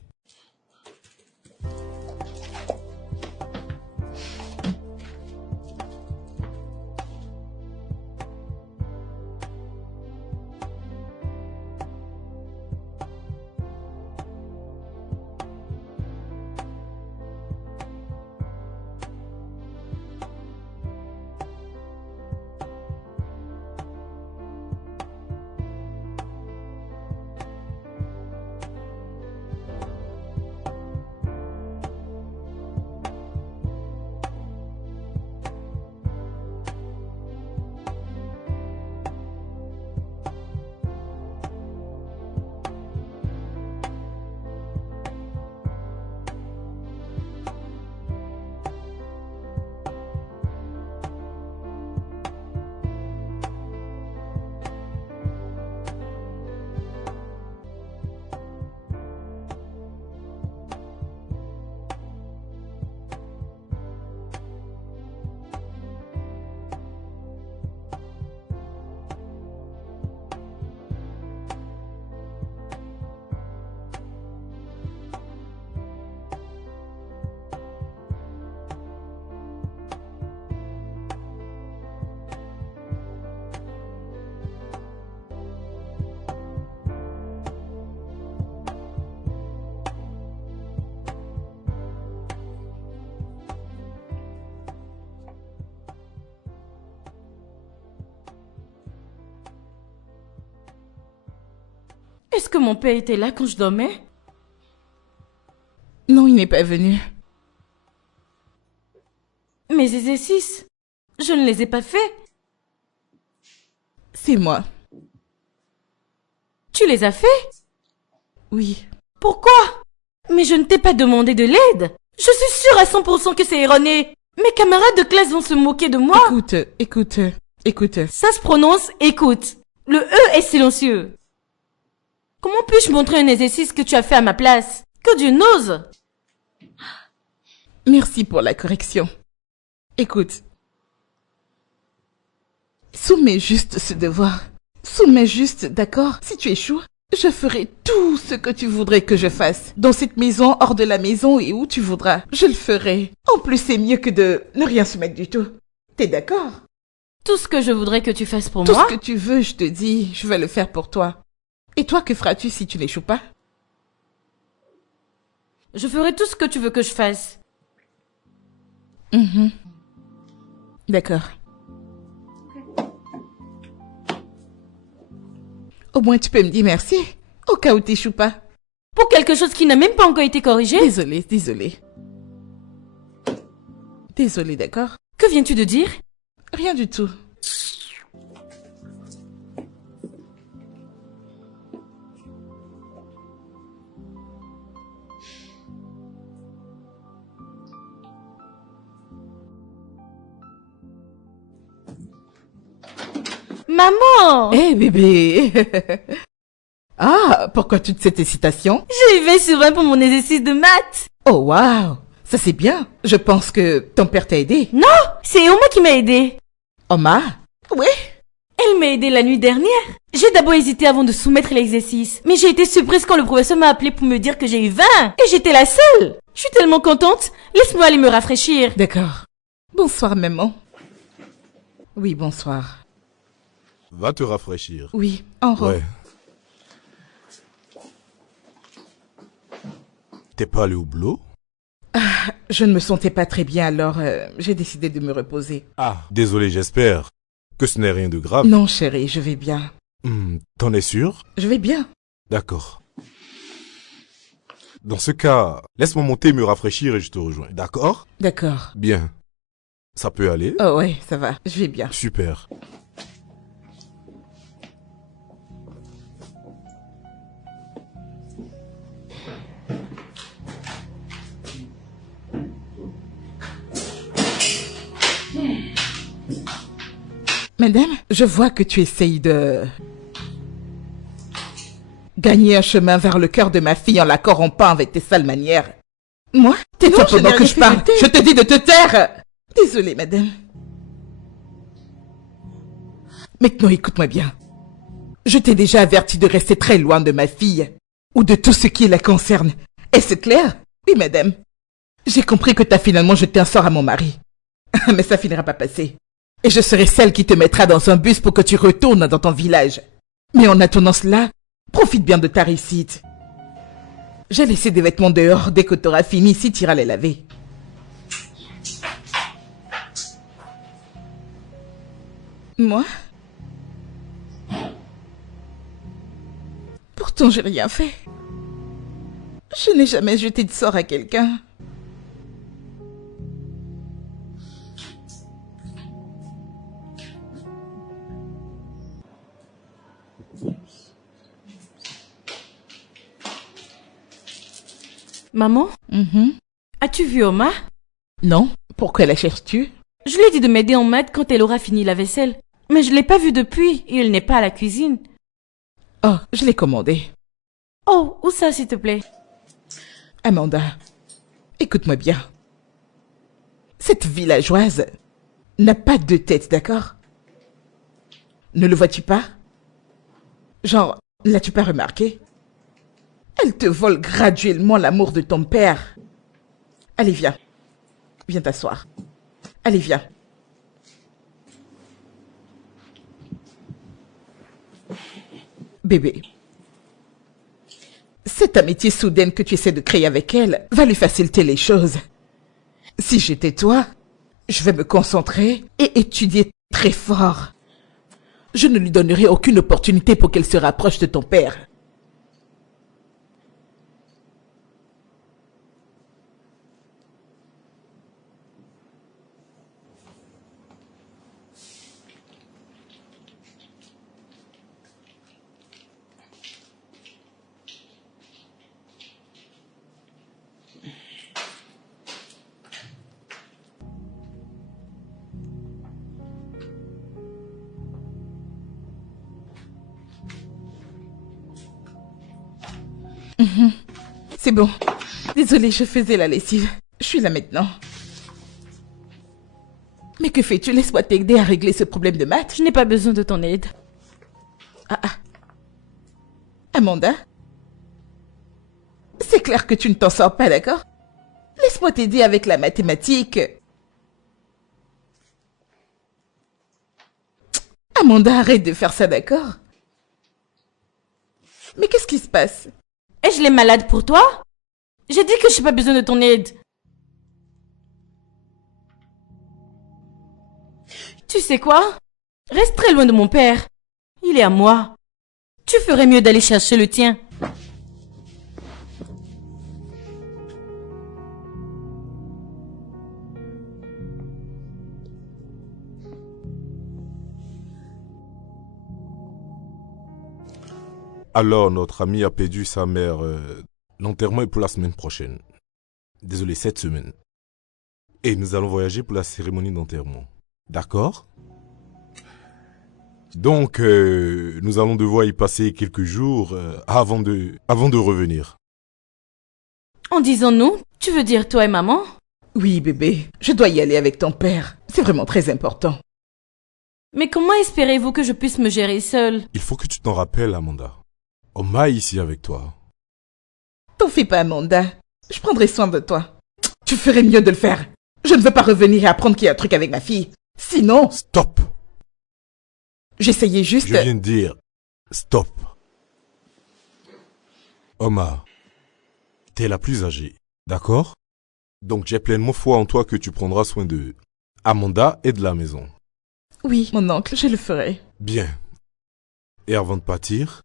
Est-ce que mon père était là quand je dormais? Non, il n'est pas venu. Mes exercices, je ne les ai pas faits. C'est moi. Tu les as faits? Oui. Pourquoi? Mais je ne t'ai pas demandé de l'aide. Je suis sûre à 100% que c'est erroné. Mes camarades de classe vont se moquer de moi. Écoute. Ça se prononce écoute. Le E est silencieux. Comment puis-je montrer un exercice que tu as fait à ma place? Que Dieu n'ose. Merci pour la correction. Écoute. Soumets juste ce devoir. Soumets juste, d'accord? Si tu échoues, je ferai tout ce que tu voudrais que je fasse. Dans cette maison, hors de la maison et où tu voudras. Je le ferai. En plus, c'est mieux que de ne rien soumettre du tout. T'es d'accord? Tout ce que je voudrais que tu fasses pour Tout moi. ce que tu veux, je te dis, je vais le faire pour toi. Et toi, que feras-tu si tu n'échoues pas? Je ferai tout ce que tu veux que je fasse. D'accord. Au moins, tu peux me dire merci, au cas où t'échoues pas. Pour quelque chose qui n'a même pas encore été corrigé? Désolée, d'accord? Que viens-tu de dire? Rien du tout. Maman! Hé, bébé! Ah, pourquoi toute cette hésitation? Je y vais souvent pour mon exercice de maths. Oh, waouh! Ça, c'est bien. Je pense que ton père t'a aidé. Non, c'est Oma qui m'a aidé. Oma? Oui? Elle m'a aidé la nuit dernière. J'ai d'abord hésité avant de soumettre l'exercice. Mais j'ai été surprise quand le professeur m'a appelé pour me dire que j'ai eu 20. Et j'étais la seule. Je suis tellement contente. Laisse-moi aller me rafraîchir. D'accord. Bonsoir, maman. Oui, bonsoir. Va te rafraîchir. Oui, en robe. Ouais. T'es pas allé au boulot? Je ne me sentais pas très bien, alors j'ai décidé de me reposer. Ah, désolé, j'espère que ce n'est rien de grave. Non, chérie, je vais bien. T'en es sûr? Je vais bien. D'accord. Dans ce cas, laisse-moi monter, me rafraîchir et je te rejoins. D'accord? D'accord. Bien. Ça peut aller? Oh ouais, ça va, je vais bien. Super. Madame, je vois que tu essayes de gagner un chemin vers le cœur de ma fille en la corrompant avec tes sales manières. Moi? Tais-toi pendant que je parle. Je te dis de te taire. Désolée, madame. Maintenant, écoute-moi bien. Je t'ai déjà averti de rester très loin de ma fille ou de tout ce qui la concerne. Est-ce clair? Oui, madame. J'ai compris que t'as finalement jeté un sort à mon mari. Mais ça finira pas passer. Et je serai celle qui te mettra dans un bus pour que tu retournes dans ton village. Mais en attendant cela, profite bien de ta réussite. J'ai laissé des vêtements dehors. Dès que tu auras fini, si tu iras les laver. Moi? Pourtant, j'ai rien fait. Je n'ai jamais jeté de sort à quelqu'un. Maman? As-tu vu Oma? Non. Pourquoi la cherches-tu? Je lui ai dit de m'aider en maths quand elle aura fini la vaisselle. Mais je l'ai pas vue depuis et elle n'est pas à la cuisine. Oh, je l'ai commandé. Oh, où ça, s'il te plaît? Amanda, écoute-moi bien. Cette villageoise n'a pas de tête, d'accord? Ne le vois-tu pas? Genre, l'as-tu pas remarqué? Elle te vole graduellement l'amour de ton père. Allez, viens. Viens t'asseoir. Allez, viens. Bébé, cette amitié soudaine que tu essaies de créer avec elle va lui faciliter les choses. Si j'étais toi, je vais me concentrer et étudier très fort. Je ne lui donnerai aucune opportunité pour qu'elle se rapproche de ton père. C'est bon. Désolée, je faisais la lessive. Je suis là maintenant. Mais que fais-tu? Laisse-moi t'aider à régler ce problème de maths. Je n'ai pas besoin de ton aide. Amanda? C'est clair que tu ne t'en sors pas, d'accord? Laisse-moi t'aider avec la mathématique. Amanda, arrête de faire ça, d'accord? Mais qu'est-ce qui se passe? Ai-je les malades pour toi? J'ai dit que je n'ai pas besoin de ton aide. Tu sais quoi? Reste très loin de mon père. Il est à moi. Tu ferais mieux d'aller chercher le tien. Alors, notre ami a perdu sa mère. L'enterrement est pour la semaine prochaine. Désolé, cette semaine. Et nous allons voyager pour la cérémonie d'enterrement. D'accord? Donc, nous allons devoir y passer quelques jours avant de revenir. En disant nous, tu veux dire toi et maman? Oui, bébé. Je dois y aller avec ton père. C'est vraiment très important. Mais comment espérez-vous que je puisse me gérer seule? Il faut que tu t'en rappelles, Amanda. Oma est ici avec toi. T'en fais pas, Amanda. Je prendrai soin de toi. Tu ferais mieux de le faire. Je ne veux pas revenir et apprendre qu'il y a un truc avec ma fille. Sinon... Stop! J'essayais juste... Je viens de dire stop. Oma, t'es la plus âgée, d'accord? Donc j'ai pleinement foi en toi que tu prendras soin de Amanda et de la maison. Oui, mon oncle, je le ferai. Bien. Et avant de partir,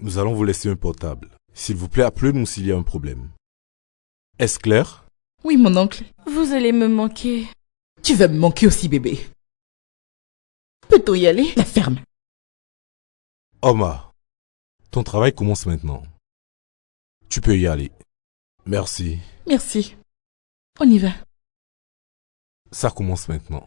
nous allons vous laisser un portable. S'il vous plaît, appelez-nous s'il y a un problème. Est-ce clair? Oui, mon oncle. Vous allez me manquer. Tu vas me manquer aussi, bébé. Peut-on y aller? La ferme. Oma, ton travail commence maintenant. Tu peux y aller. Merci. Merci. On y va. Ça commence maintenant.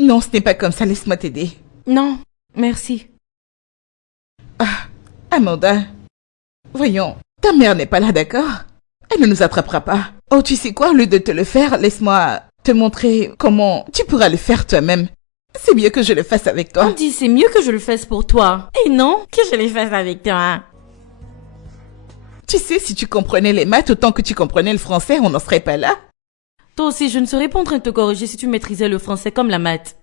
Non, ce n'est pas comme ça. Laisse-moi t'aider. Non, merci. Amanda, voyons, ta mère n'est pas là, d'accord? Elle ne nous attrapera pas. Oh, tu sais quoi, au lieu de te le faire, laisse-moi te montrer comment tu pourras le faire toi-même. C'est mieux que je le fasse avec On toi. dit c'est mieux que je le fasse pour toi. Et non, que je le fasse avec toi. Tu sais, si tu comprenais les maths autant que tu comprenais le français, on n'en serait pas là. Toi aussi, je ne serais pas en train de te corriger si tu maîtrisais le français comme la maths.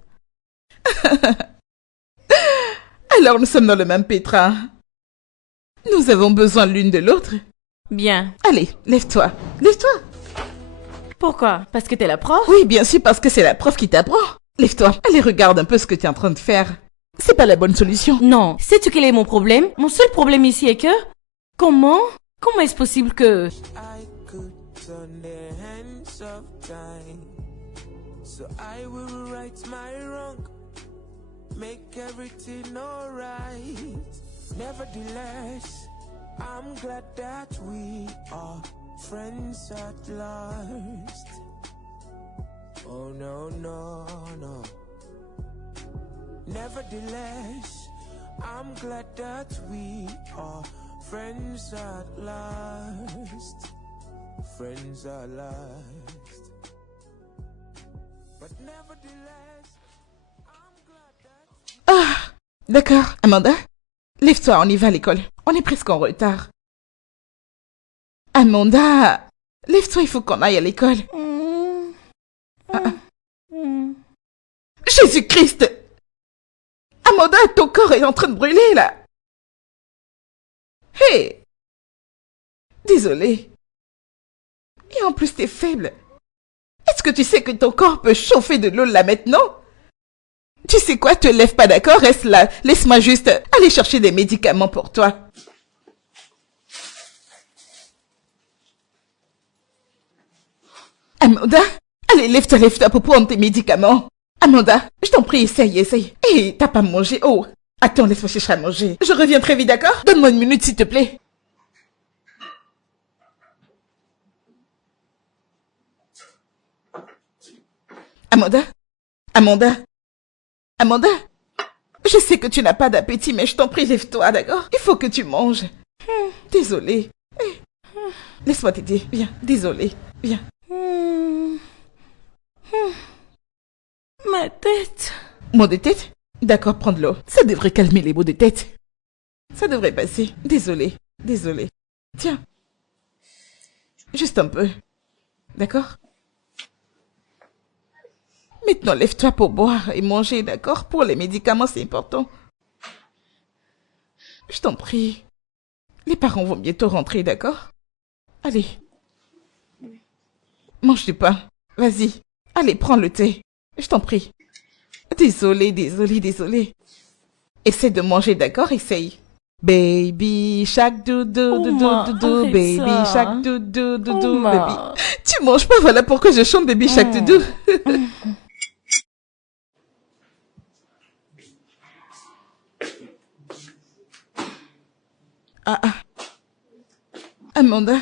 Alors nous sommes dans le même pétrin. Nous avons besoin l'une de l'autre. Bien. Allez, lève-toi. Lève-toi. Pourquoi? Parce que t'es la prof? Oui, bien sûr, parce que c'est la prof qui t'apprend. Lève-toi. Allez, regarde un peu ce que tu es en train de faire. C'est pas la bonne solution. Non. Sais-tu quel est mon problème? Mon seul problème ici est que... Comment est-ce possible que... I could turn their hands of time. So I will right my wrong, make everything alright. Nevertheless, I'm glad that we are friends at last. Oh no, no, no. Nevertheless, I'm glad that we are friends at last. Friends at last. But nevertheless, I'm glad that... D'accord, Amanda. Lève-toi, on y va à l'école. On est presque en retard. Amanda, lève-toi, il faut qu'on aille à l'école. Jésus-Christ! Amanda, ton corps est en train de brûler, là. Hé! Désolée. Et en plus, t'es faible. Est-ce que tu sais que ton corps peut chauffer de l'eau là maintenant? Tu sais quoi, te lève pas, d'accord? Reste là. Laisse-moi juste aller chercher des médicaments pour toi. Amanda, allez, lève-toi pour prendre tes médicaments. Amanda, je t'en prie, essaye. Hé, t'as pas mangé. Oh, attends, laisse-moi chercher à manger. Je reviens très vite, d'accord? Donne-moi une minute, s'il te plaît. Amanda, je sais que tu n'as pas d'appétit, mais je t'en prie, lève-toi, d'accord? Il faut que tu manges. Désolée. Laisse-moi t'aider, viens, désolée, viens. Ma tête. Maux de tête? D'accord, prends de l'eau. Ça devrait calmer les maux de tête. Ça devrait passer. Désolée. Tiens. Juste un peu. D'accord? Maintenant, lève-toi pour boire et manger, d'accord? Pour les médicaments, c'est important. Je t'en prie. Les parents vont bientôt rentrer, d'accord? Allez. Mange du pain. Vas-y. Allez, prends le thé. Je t'en prie. Désolée. Essaie de manger, d'accord? Essaye. Baby shark doudou doudou baby ça. shark doudou doudou Oma. baby. Tu manges pas, voilà pourquoi je chante baby shark doudou. Amanda.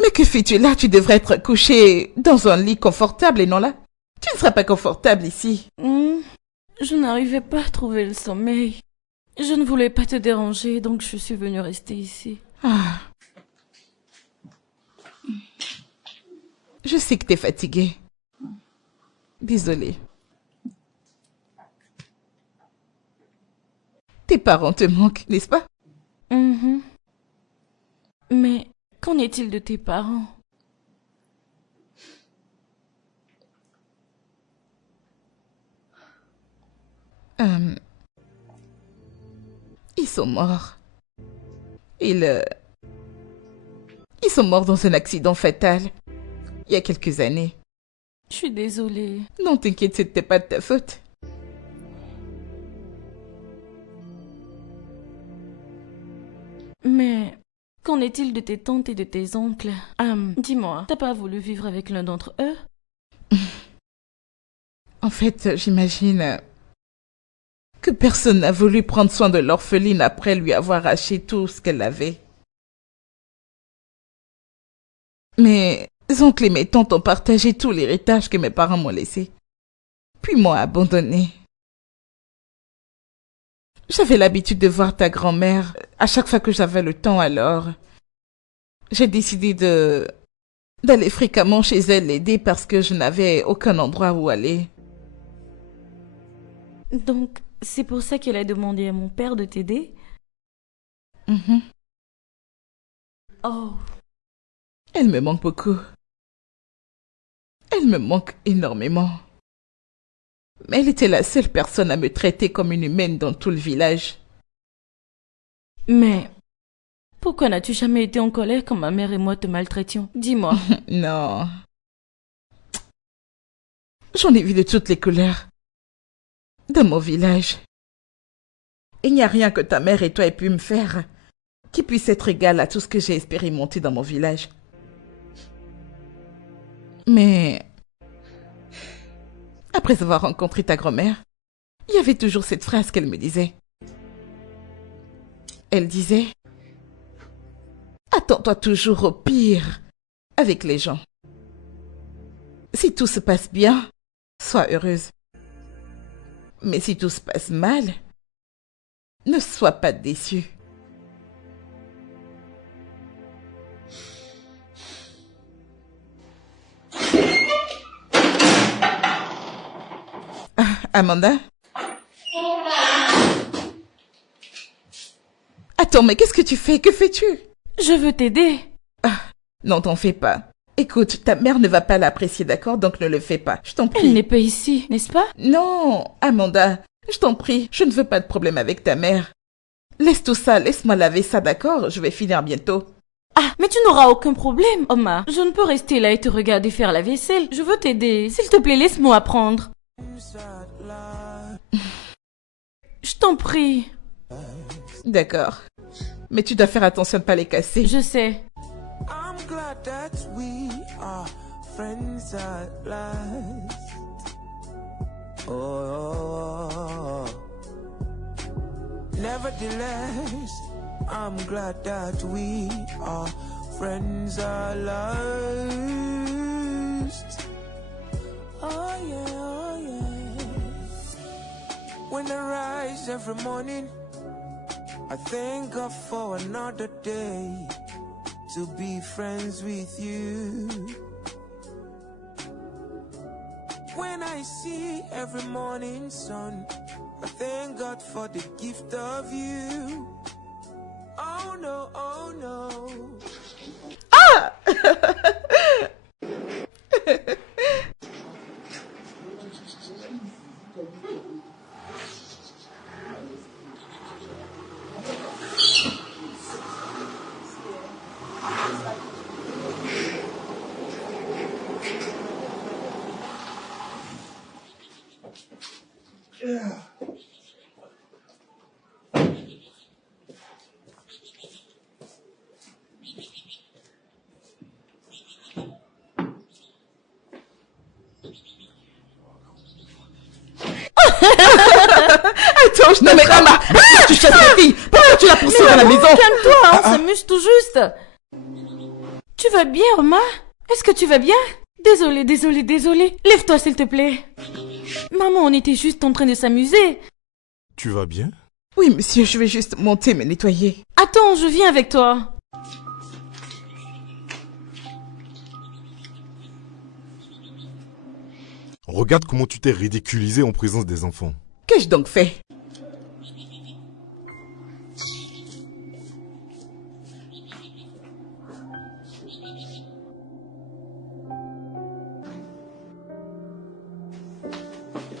Mais que fais-tu là? Tu devrais être couchée dans un lit confortable et non là. Tu ne seras pas confortable ici. Je n'arrivais pas à trouver le sommeil. Je ne voulais pas te déranger, donc je suis venue rester ici. Ah. Je sais que t'es fatiguée. Désolée. Tes parents te manquent, n'est-ce pas? Mhm. Mais qu'en est-il de tes parents? Ils sont morts. Ils sont morts dans un accident fatal. Il y a quelques années. Je suis désolée. Non, t'inquiète, c'était pas de ta faute. Mais qu'en est-il de tes tantes et de tes oncles? Dis-moi, t'as pas voulu vivre avec l'un d'entre eux? En fait, j'imagine que personne n'a voulu prendre soin de l'orpheline après lui avoir arraché tout ce qu'elle avait. Mes oncles et mes tantes ont partagé tout l'héritage que mes parents m'ont laissé, puis m'ont abandonné. J'avais l'habitude de voir ta grand-mère à chaque fois que j'avais le temps, alors j'ai décidé d'aller fréquemment chez elle l'aider parce que je n'avais aucun endroit où aller. Donc, c'est pour ça qu'elle a demandé à mon père de t'aider? Mhm. Oh, Elle me manque beaucoup. Elle me manque énormément. Mais elle était la seule personne à me traiter comme une humaine dans tout le village. mais pourquoi n'as-tu jamais été en colère quand ma mère et moi te maltraitions? Dis-moi. Non. J'en ai vu de toutes les couleurs. Dans mon village. Il n'y a rien que ta mère et toi aient pu me faire qui puisse être égal à tout ce que j'ai expérimenté dans mon village. Mais après avoir rencontré ta grand-mère, il y avait toujours cette phrase qu'elle me disait. Elle disait: attends-toi toujours au pire avec les gens. Si tout se passe bien, sois heureuse. Mais si tout se passe mal, ne sois pas déçue. Amanda? Attends, mais qu'est-ce que tu fais? Que fais-tu? Je veux t'aider. Non, t'en fais pas. Écoute, ta mère ne va pas l'apprécier, d'accord? Donc ne le fais pas. Je t'en Elle prie. n'est pas ici, n'est-ce pas? Non, Amanda, je t'en prie, je ne veux pas de problème avec ta mère. Laisse tout ça, laisse-moi laver ça, d'accord? Je vais finir bientôt. Ah, mais tu n'auras aucun problème, Omar. Je ne peux rester là et te regarder faire la vaisselle. Je veux t'aider. S'il te plaît, laisse-moi apprendre. Je t'en prie. D'accord. Mais tu dois faire attention de ne pas les casser. Je sais. I'm glad that we are friends at last. Oh, nevertheless, I'm glad that we are friends at last. Oh yeah. When I rise every morning, I thank God for another day to be friends with you. When I see every morning sun, I thank God for the gift of you. Oh no, oh no. Attends, je mais Ama, pourquoi tu chasses ma fille? Pourquoi tu la poursuis dans la maison? Calme-toi, on s'amuse tout juste. Tu vas bien, Oma? Est-ce que tu vas bien? Désolée. Lève-toi, s'il te plaît. Maman, on était juste en train de s'amuser. Tu vas bien? Oui, monsieur, je vais juste monter me nettoyer. Attends, je viens avec toi. Regarde comment tu t'es ridiculisé en présence des enfants. Qu'ai-je donc fait?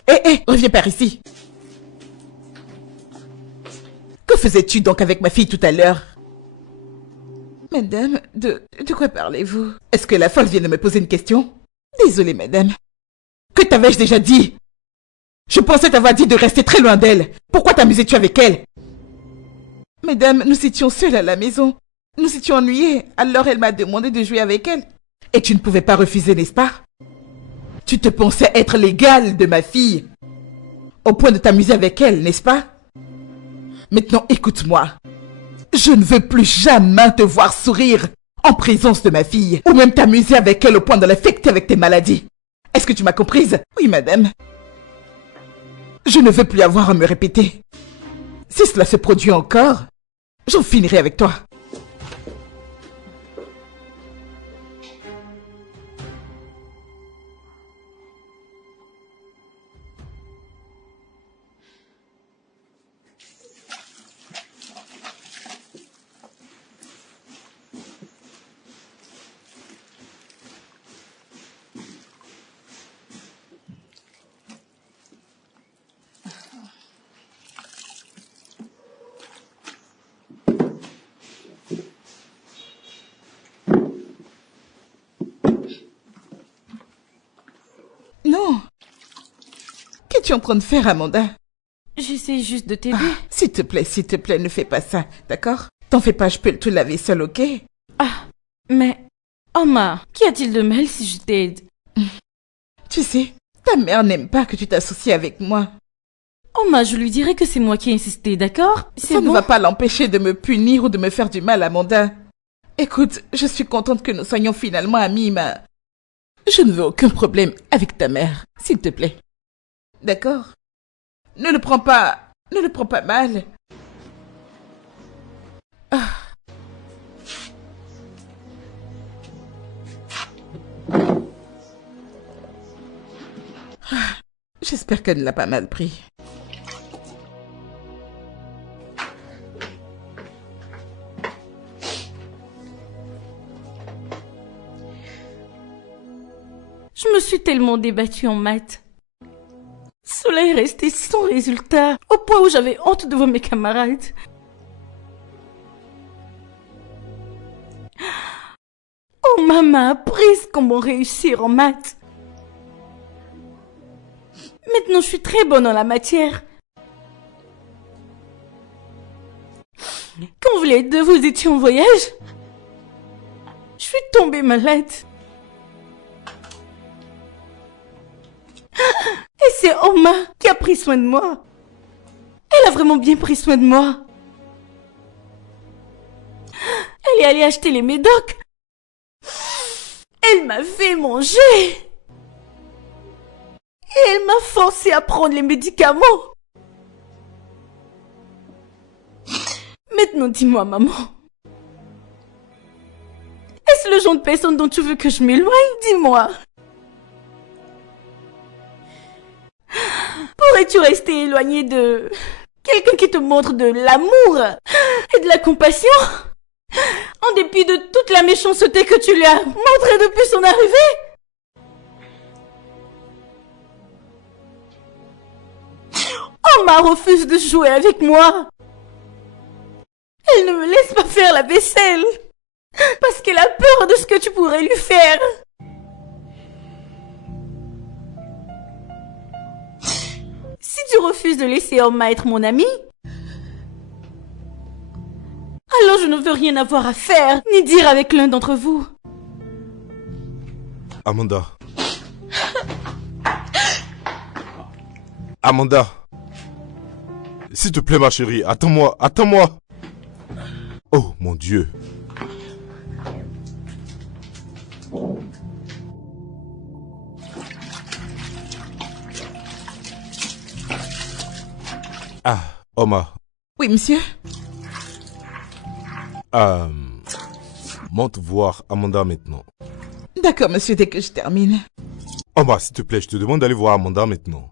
Hé, reviens par ici. Que faisais-tu donc avec ma fille tout à l'heure? Madame, de quoi parlez-vous? Est-ce que la folle vient de me poser une question? Désolée, madame. Que t'avais-je déjà dit? Je pensais t'avoir dit de rester très loin d'elle. Pourquoi t'amusais-tu avec elle? Madame, nous étions seuls à la maison. Nous étions ennuyés, alors elle m'a demandé de jouer avec elle. Et tu ne pouvais pas refuser, n'est-ce pas? Tu te pensais être l'égal de ma fille, au point de t'amuser avec elle, n'est-ce pas? Maintenant, écoute-moi. Je ne veux plus jamais te voir sourire en présence de ma fille, ou même t'amuser avec elle au point de l'affecter avec tes maladies. Est-ce que tu m'as comprise? Oui, madame. Je ne veux plus avoir à me répéter. Si cela se produit encore, j'en finirai avec toi. Non. Qu'es-tu en train de faire, Amanda? J'essaie juste de t'aider. S'il te plaît, ne fais pas ça, d'accord? T'en fais pas, je peux tout laver seul, ok? Mais... Oma, qu'y a-t-il de mal si je t'aide? Tu sais, ta mère n'aime pas que tu t'associes avec moi. Oma, je lui dirai que c'est moi qui ai insisté, d'accord? Ça ne va pas l'empêcher de me punir ou de me faire du mal, Amanda. Écoute, je suis contente que nous soyons finalement amis, mais... je ne veux aucun problème avec ta mère, s'il te plaît. D'accord? Ne le prends pas mal. J'espère qu'elle ne l'a pas mal pris. Je me suis tellement débattue en maths. Cela est resté sans résultat, au point où j'avais honte devant mes camarades. Oh, maman m'a appris comment réussir en maths. Maintenant, je suis très bonne en la matière. Quand vous les deux, vous étiez en voyage, je suis tombée malade. Oma, qui a pris soin de moi. Elle a vraiment bien pris soin de moi. Elle est allée acheter les médocs. Elle m'a fait manger. Et elle m'a forcé à prendre les médicaments. Maintenant, dis-moi, maman. Est-ce le genre de personne dont tu veux que je m'éloigne? Dis-moi. Pourrais-tu rester éloigné de quelqu'un qui te montre de l'amour et de la compassion, en dépit de toute la méchanceté que tu lui as montrée depuis son arrivée? Oma refuse de jouer avec moi. Elle ne me laisse pas faire la vaisselle parce qu'elle a peur de ce que tu pourrais lui faire. Si tu refuses de laisser Oma être mon amie, alors je ne veux rien avoir à faire, ni dire avec l'un d'entre vous. Amanda. Amanda. S'il te plaît, ma chérie, attends-moi, attends-moi. Oh, mon Dieu. Ah, Oma. Oui, monsieur. Monte voir Amanda maintenant. D'accord, monsieur, dès que je termine. Oma, s'il te plaît, je te demande d'aller voir Amanda maintenant.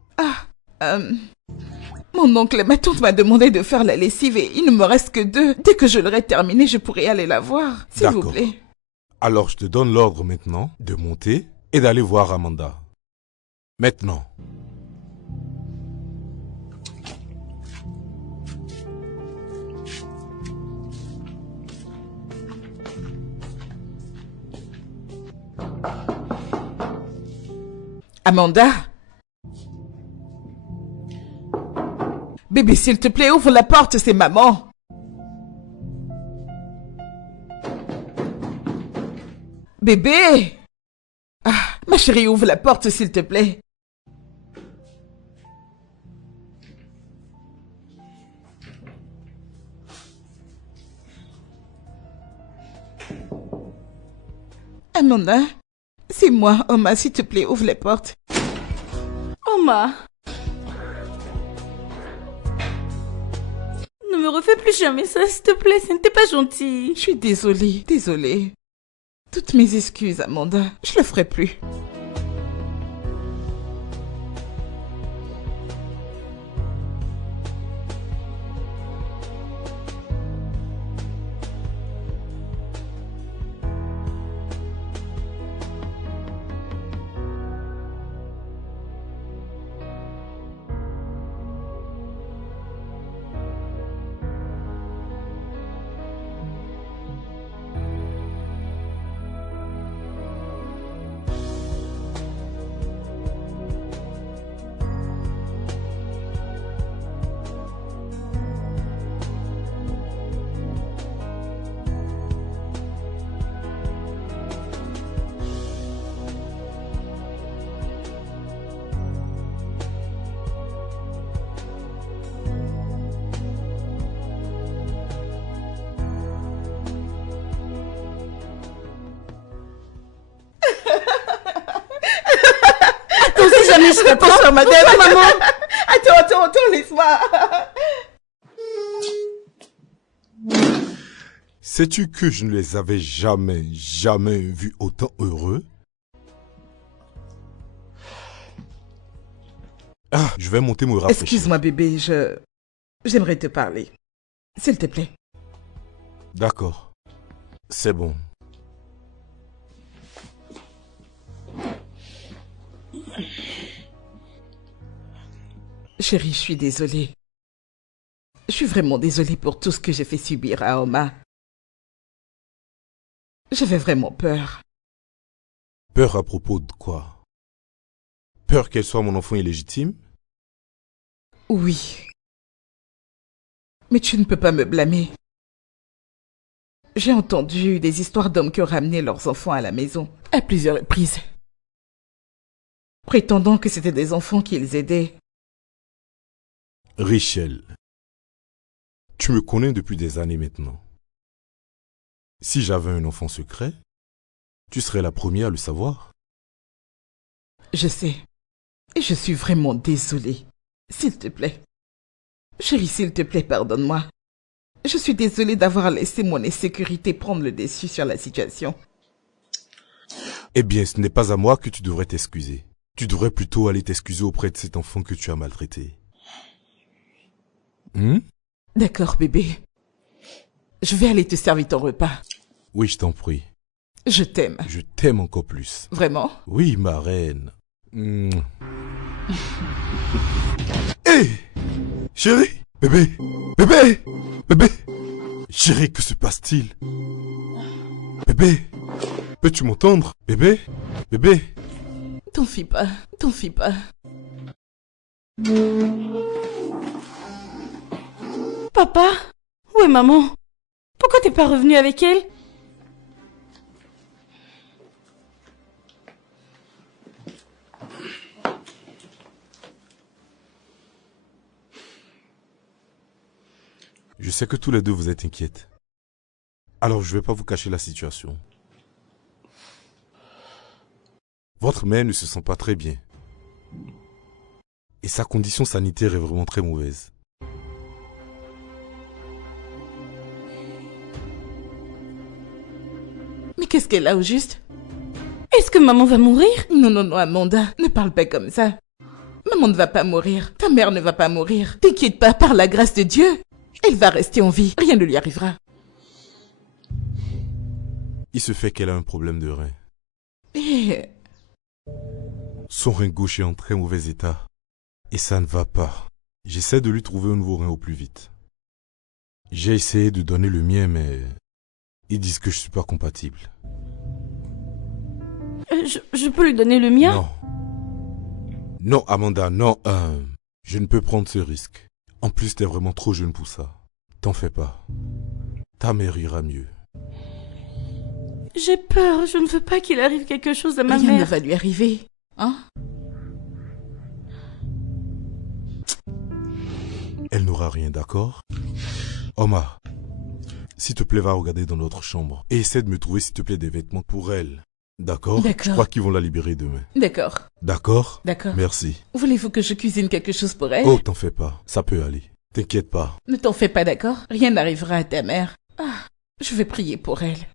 Mon oncle et ma tante m'a demandé de faire la lessive et il ne me reste que 2. Dès que je l'aurai terminé, je pourrai aller la voir, s'il vous D'accord. plaît. Alors, je te donne l'ordre maintenant de monter et d'aller voir Amanda. Maintenant. Amanda? Bébé, s'il te plaît, ouvre la porte, c'est maman. Bébé! Ah, ma chérie, ouvre la porte, s'il te plaît. Amanda, c'est moi, Oma, s'il te plaît, ouvre la porte. Oma. Ne me refais plus jamais ça, s'il te plaît, ce n'était pas gentil. Je suis désolée, désolée. Toutes mes excuses, Amanda, je le ferai plus. Jamais je t'apprends. Bonsoir, madame. Bonsoir, maman. Attends, laisse-moi. Sais-tu que je ne les avais jamais vus autant heureux? Ah, je vais monter me rafraîchir. Excuse-moi, bébé, j'aimerais te parler. S'il te plaît. D'accord. C'est bon. Chérie, je suis désolée. Je suis vraiment désolée pour tout ce que j'ai fait subir à Oma. J'avais vraiment peur. Peur à propos de quoi? Peur qu'elle soit mon enfant illégitime? Oui. Mais tu ne peux pas me blâmer. J'ai entendu des histoires d'hommes qui ont ramené leurs enfants à la maison à plusieurs reprises, prétendant que c'était des enfants qu'ils aidaient. Richelle, tu me connais depuis des années maintenant. Si j'avais un enfant secret, tu serais la première à le savoir. Je sais. Et je suis vraiment désolée. S'il te plaît. Chérie, s'il te plaît, pardonne-moi. Je suis désolée d'avoir laissé mon insécurité prendre le dessus sur la situation. Eh bien, ce n'est pas à moi que tu devrais t'excuser. Tu devrais plutôt aller t'excuser auprès de cet enfant que tu as maltraité. D'accord, bébé. Je vais aller te servir ton repas. Oui, je t'en prie. Je t'aime. Je t'aime encore plus. Vraiment? Oui, ma reine. Hé! Chérie! Bébé! Bébé! Bébé! Chérie, que se passe-t-il? Bébé! Peux-tu m'entendre? Bébé? Bébé? T'en fie pas. T'en fie pas. Papa? Où est maman? Pourquoi t'es pas revenu avec elle? Je sais que tous les deux vous êtes inquiètes. Alors je ne vais pas vous cacher la situation. Votre mère ne se sent pas très bien. Et sa condition sanitaire est vraiment très mauvaise. Mais qu'est-ce qu'elle a au juste? Est-ce que maman va mourir? Non, non, non, Amanda, ne parle pas comme ça. Maman ne va pas mourir. Ta mère ne va pas mourir. T'inquiète pas, par la grâce de Dieu. Elle va rester en vie. Rien ne lui arrivera. Il se fait qu'elle a un problème de rein. Et... Son rein gauche est en très mauvais état. Et ça ne va pas. J'essaie de lui trouver un nouveau rein au plus vite. J'ai essayé de donner le mien, mais... ils disent que je suis pas compatible. Je peux lui donner le mien? Non. Non, Amanda, non. Je ne peux prendre ce risque. En plus, t'es vraiment trop jeune pour ça. T'en fais pas. Ta mère ira mieux. J'ai peur, je ne veux pas qu'il arrive quelque chose à ma Rien ne mère. va lui arriver. Hein? Elle n'aura rien, d'accord? Omar, s'il te plaît, va regarder dans notre chambre. Et essaie de me trouver, s'il te plaît, des vêtements pour elle. D'accord? D'accord. Je crois qu'ils vont la libérer demain. D'accord. D'accord? D'accord. Merci. Voulez-vous que je cuisine quelque chose pour elle? Oh, t'en fais pas. Ça peut aller. T'inquiète pas. Ne t'en fais pas, d'accord? Rien n'arrivera à ta mère. Ah, je vais prier pour elle.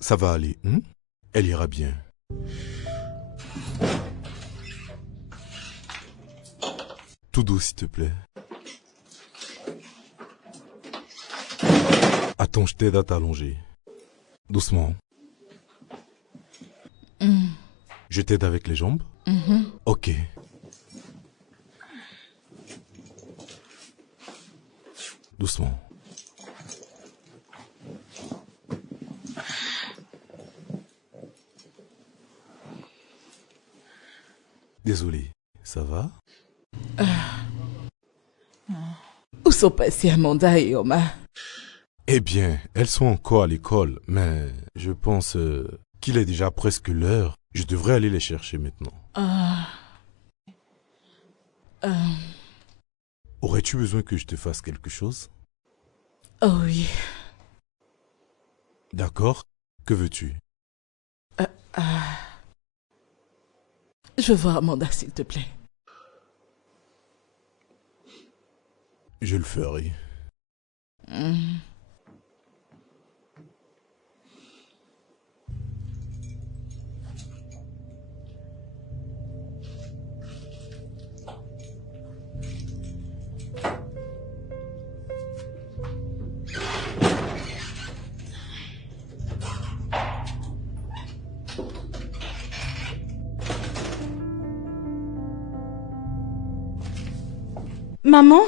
Ça va aller, hein? Elle ira bien. Tout doux, s'il te plaît. Attends, je t'aide à t'allonger. Doucement. Je t'aide avec les jambes? Ok. Doucement. Désolé, ça va? Où sont passés Amanda et Omar? Eh bien, elles sont encore à l'école, mais je pense qu'il est déjà presque l'heure. Je devrais aller les chercher maintenant. Aurais-tu besoin que je te fasse quelque chose? Oh oui. D'accord. Que veux-tu? Je veux voir Amanda, s'il te plaît. Je le ferai. Maman?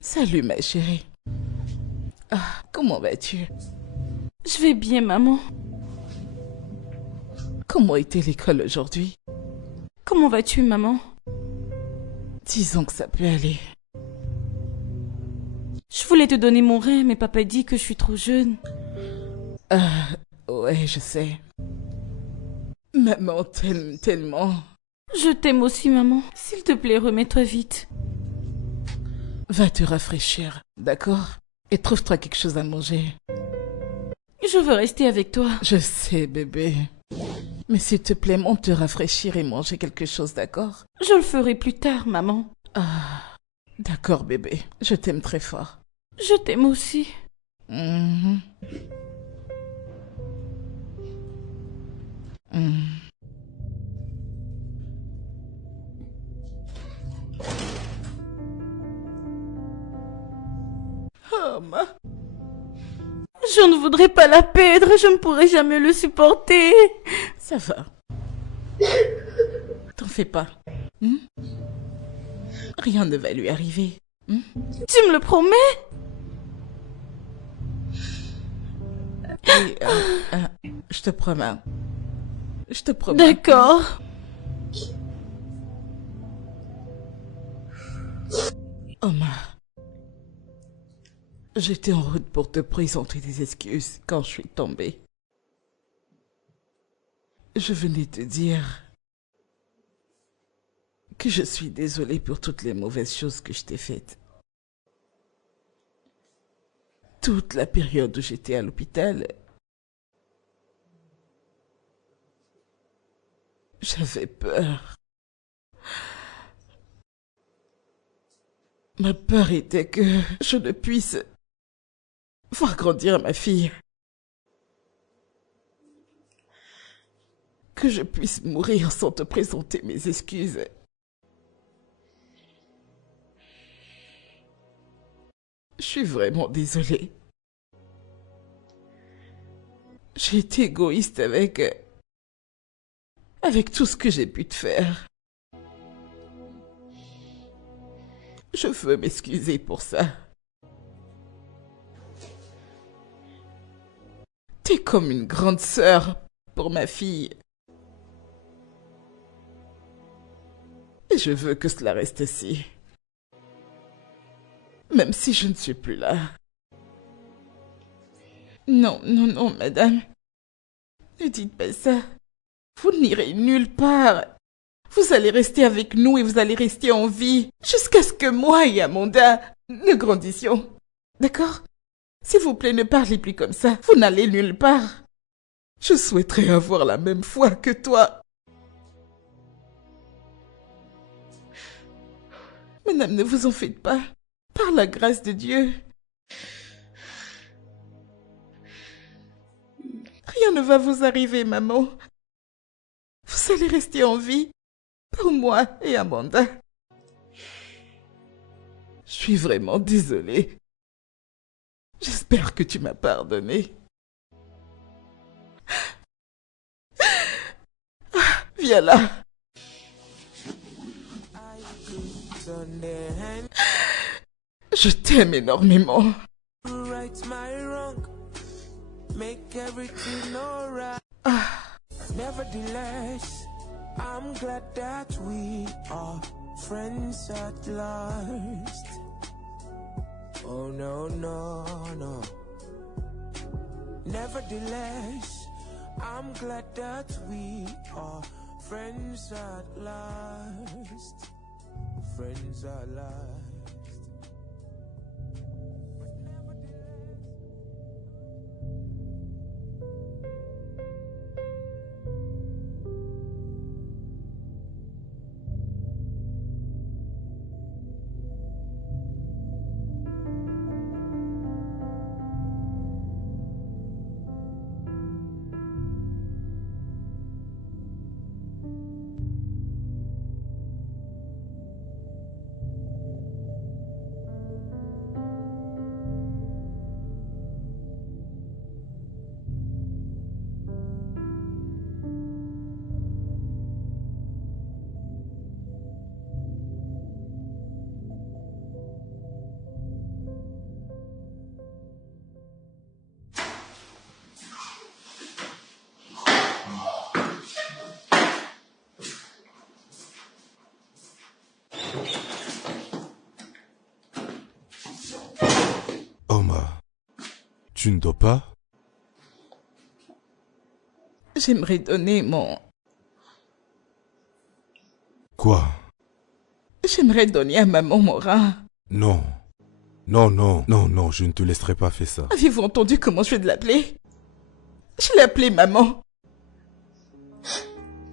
Salut, ma chérie. Ah, comment vas-tu? Je vais bien, maman. Comment était l'école aujourd'hui? Comment vas-tu, maman? Disons que ça peut aller. Je voulais te donner mon rein, mais papa dit que je suis trop jeune. Ouais, je sais. Maman t'aime tellement. Je t'aime aussi, maman. S'il te plaît, remets-toi vite. Va te rafraîchir, d'accord? Et trouve-toi quelque chose à manger. Je veux rester avec toi. Je sais, bébé. Mais s'il te plaît, monte te rafraîchir et manger quelque chose, d'accord? Je le ferai plus tard, maman. D'accord, bébé. Je t'aime très fort. Je t'aime aussi. Mhm. Oh, Je ne voudrais pas la perdre, je ne pourrai jamais le supporter. ça va. T'en fais pas. Rien ne va lui arriver. Tu me le promets? Et, je te promets. Je te promets. D'accord. Omar, j'étais en route pour te présenter des excuses quand je suis tombée. Je venais te dire que je suis désolée pour toutes les mauvaises choses que je t'ai faites. Toute la période où j'étais à l'hôpital, j'avais peur. Ma peur était que je ne puisse voir grandir ma fille. Que je puisse mourir sans te présenter mes excuses. Je suis vraiment désolée. J'ai été égoïste avec tout ce que j'ai pu te faire. Je veux m'excuser pour ça. T'es comme une grande sœur pour ma fille. Et je veux que cela reste ainsi. Même si je ne suis plus là. Non, non, non, madame. Ne dites pas ça. Vous n'irez nulle part. Vous allez rester avec nous et vous allez rester en vie jusqu'à ce que moi et Amanda nous grandissions. D'accord? S'il vous plaît, ne parlez plus comme ça. Vous n'allez nulle part. Je souhaiterais avoir la même foi que toi. Madame, ne vous en faites pas. Par la grâce de Dieu. Rien ne va vous arriver, maman. Vous allez rester en vie. Pour moi et Amanda. Je suis vraiment désolée. J'espère que tu m'as pardonné. Viens là. Je t'aime énormément. Right my wrong, make everything alright. Nevertheless, I'm glad that we are friends at last. Oh no, no, no. Nevertheless, I'm glad that we are friends at last. Friends at last. Oma, tu ne dors pas? J'aimerais donner mon... Quoi? J'aimerais donner à maman mon rein. Non. Non, non, non, non, je ne te laisserai pas faire ça. Avez-vous entendu comment je viens de l'appeler? Je l'ai appelée maman.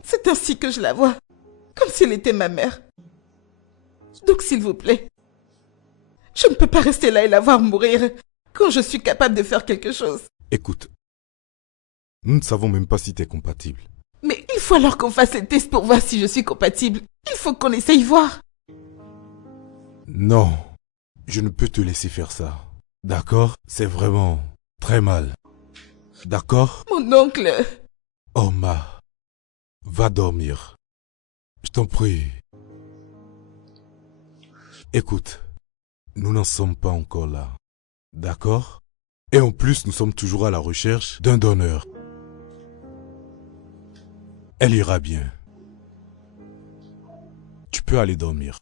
C'est ainsi que je la vois. Comme si elle était ma mère. Donc s'il vous plaît, je ne peux pas rester là et la voir mourir quand je suis capable de faire quelque chose. Écoute, nous ne savons même pas si tu es compatible. Mais il faut alors qu'on fasse les tests pour voir si je suis compatible. Il faut qu'on essaye voir. Non, je ne peux te laisser faire ça. D'accord? C'est vraiment très mal. D'accord? Mon oncle... Oma, va dormir. Je t'en prie. Écoute, nous n'en sommes pas encore là. D'accord? Et en plus, nous sommes toujours à la recherche d'un donneur. Elle ira bien. Tu peux aller dormir.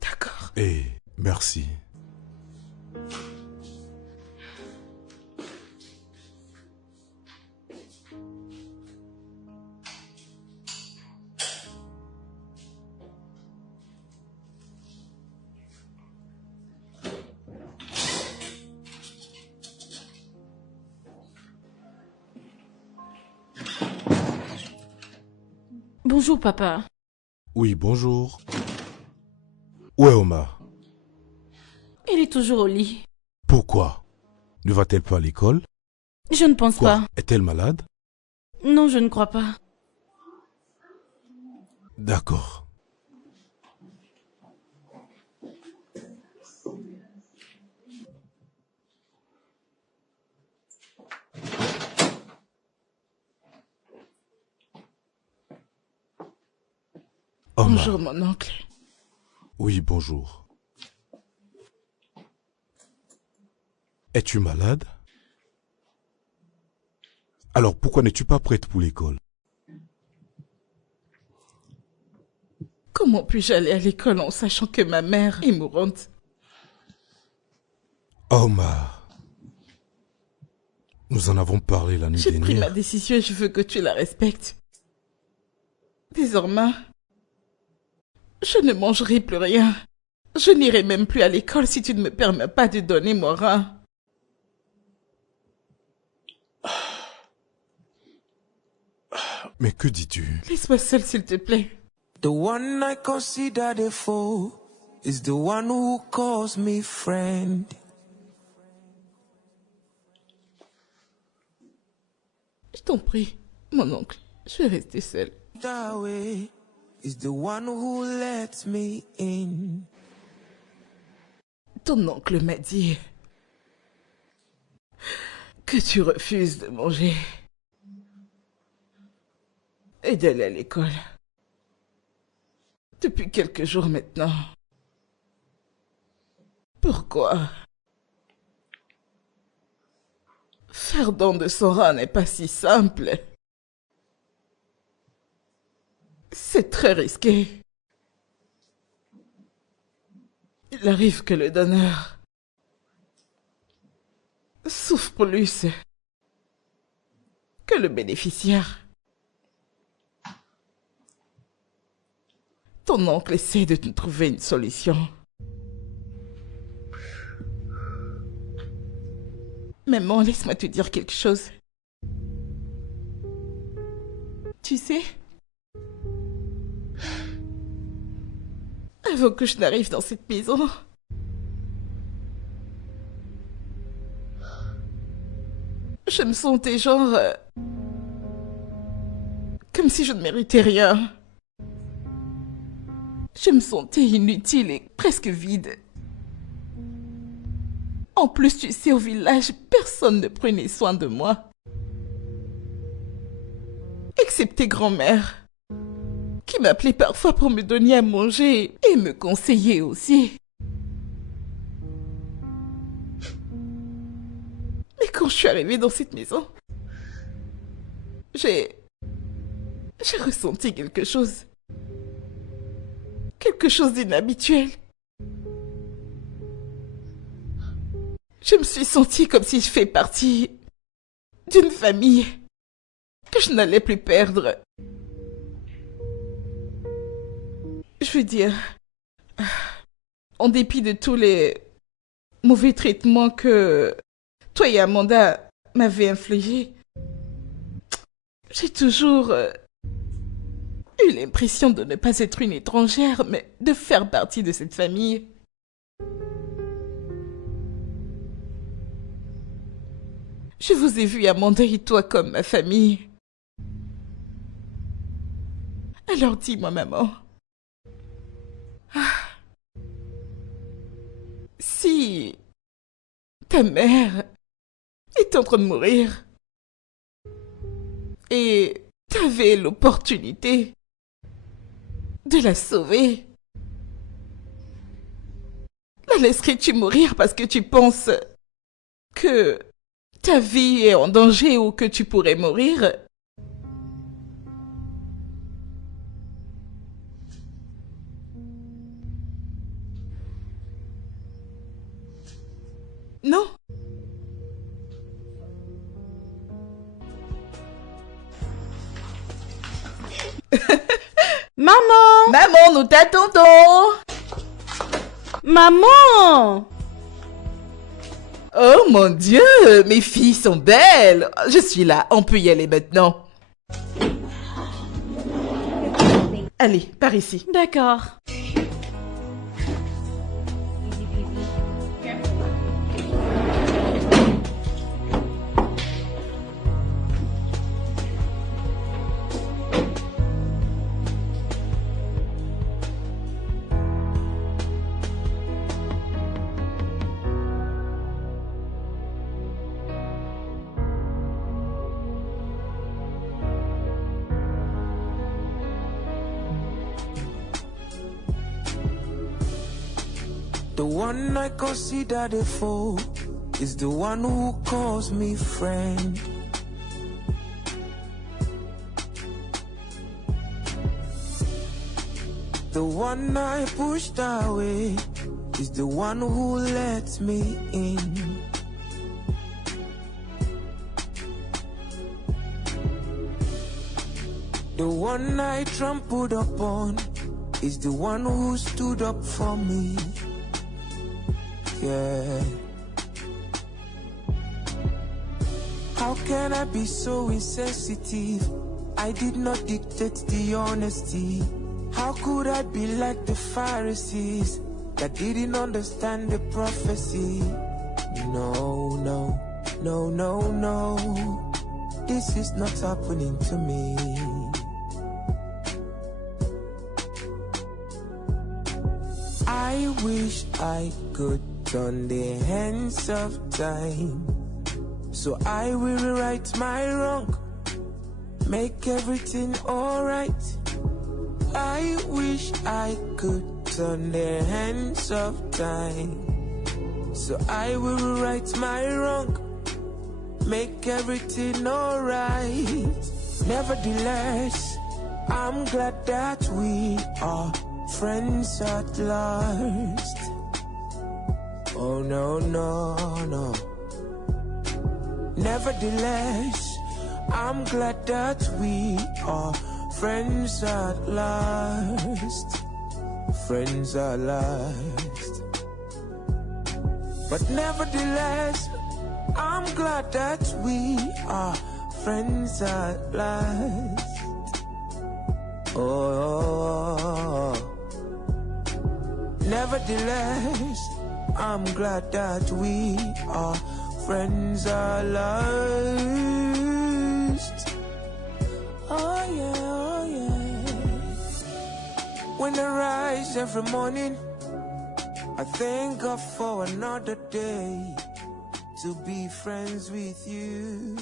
D'accord. Et merci. Bonjour, papa. Oui, bonjour. Où est Oma? Elle est toujours au lit. Pourquoi? Ne va-t-elle pas à l'école? Je ne pense Quoi? pas. Est-elle malade? Non, je ne crois pas. D'accord. Oma. Bonjour mon oncle. Oui, bonjour. Es-tu malade? Alors pourquoi n'es-tu pas prête pour l'école? Comment puis-je aller à l'école en sachant que ma mère est mourante? Oma, nous en avons parlé la nuit J'ai pris ma dernière. décision et je veux que tu la respectes. Désormais, je ne mangerai plus rien. Je n'irai même plus à l'école si tu ne me permets pas de donner mon rein. Mais que dis-tu? Laisse-moi seule, s'il te plaît. The one I consider the foe is the one who calls me friend. Je t'en prie, mon oncle. Je vais rester seule. That way is the one who lets me in. Ton oncle m'a dit que tu refuses de manger et d'aller à l'école. Depuis quelques jours maintenant. Pourquoi? Faire don de son rein n'est pas si simple. C'est très risqué. Il arrive que le donneur souffre plus que le bénéficiaire. Ton oncle essaie de te trouver une solution. Maman, laisse-moi te dire quelque chose. Tu sais, avant que je n'arrive dans cette maison, je me sentais genre... comme si je ne méritais rien. Je me sentais inutile et presque vide. En plus, tu sais, au village, personne ne prenait soin de moi. Excepté grand-mère, qui m'appelait parfois pour me donner à manger et me conseiller aussi. Mais quand je suis arrivée dans cette maison, j'ai ressenti quelque chose. quelque chose d'inhabituel. Je me suis sentie comme si je fais partie d'une famille que je n'allais plus perdre. Je veux dire, en dépit de tous les mauvais traitements que toi et Amanda m'avez infligés, j'ai toujours eu l'impression de ne pas être une étrangère, mais de faire partie de cette famille. Je vous ai vu, Amanda et toi, comme ma famille. Alors dis-moi, maman. Si ta mère est en train de mourir et t'avais l'opportunité de la sauver, la laisserais-tu mourir parce que tu penses que ta vie est en danger ou que tu pourrais mourir? Non. Maman! Maman, nous t'attendons. Maman! Oh mon Dieu, mes filles sont belles. Je suis là, on peut y aller maintenant. Allez, par ici. D'accord. The one I consider the foe is the one who calls me friend. The one I pushed away is the one who lets me in. The one I trampled upon is the one who stood up for me. Yeah. How can I be so insensitive? I did not dictate the honesty. How could I be like the Pharisees that didn't understand the prophecy? No, no, no, no, no. This is not happening to me. I wish I could turn the hands of time, so I will rewrite my wrong, make everything alright. I wish I could turn the hands of time, so I will rewrite my wrong, make everything alright. Nevertheless, I'm glad that we are friends at last. Oh no, no, no. Nevertheless, I'm glad that we are friends at last. Friends at last. But nevertheless, I'm glad that we are friends at last. Oh, nevertheless, I'm glad that we are friends at last. Oh yeah, oh yeah. When I rise every morning, I thank God for another day to be friends with you.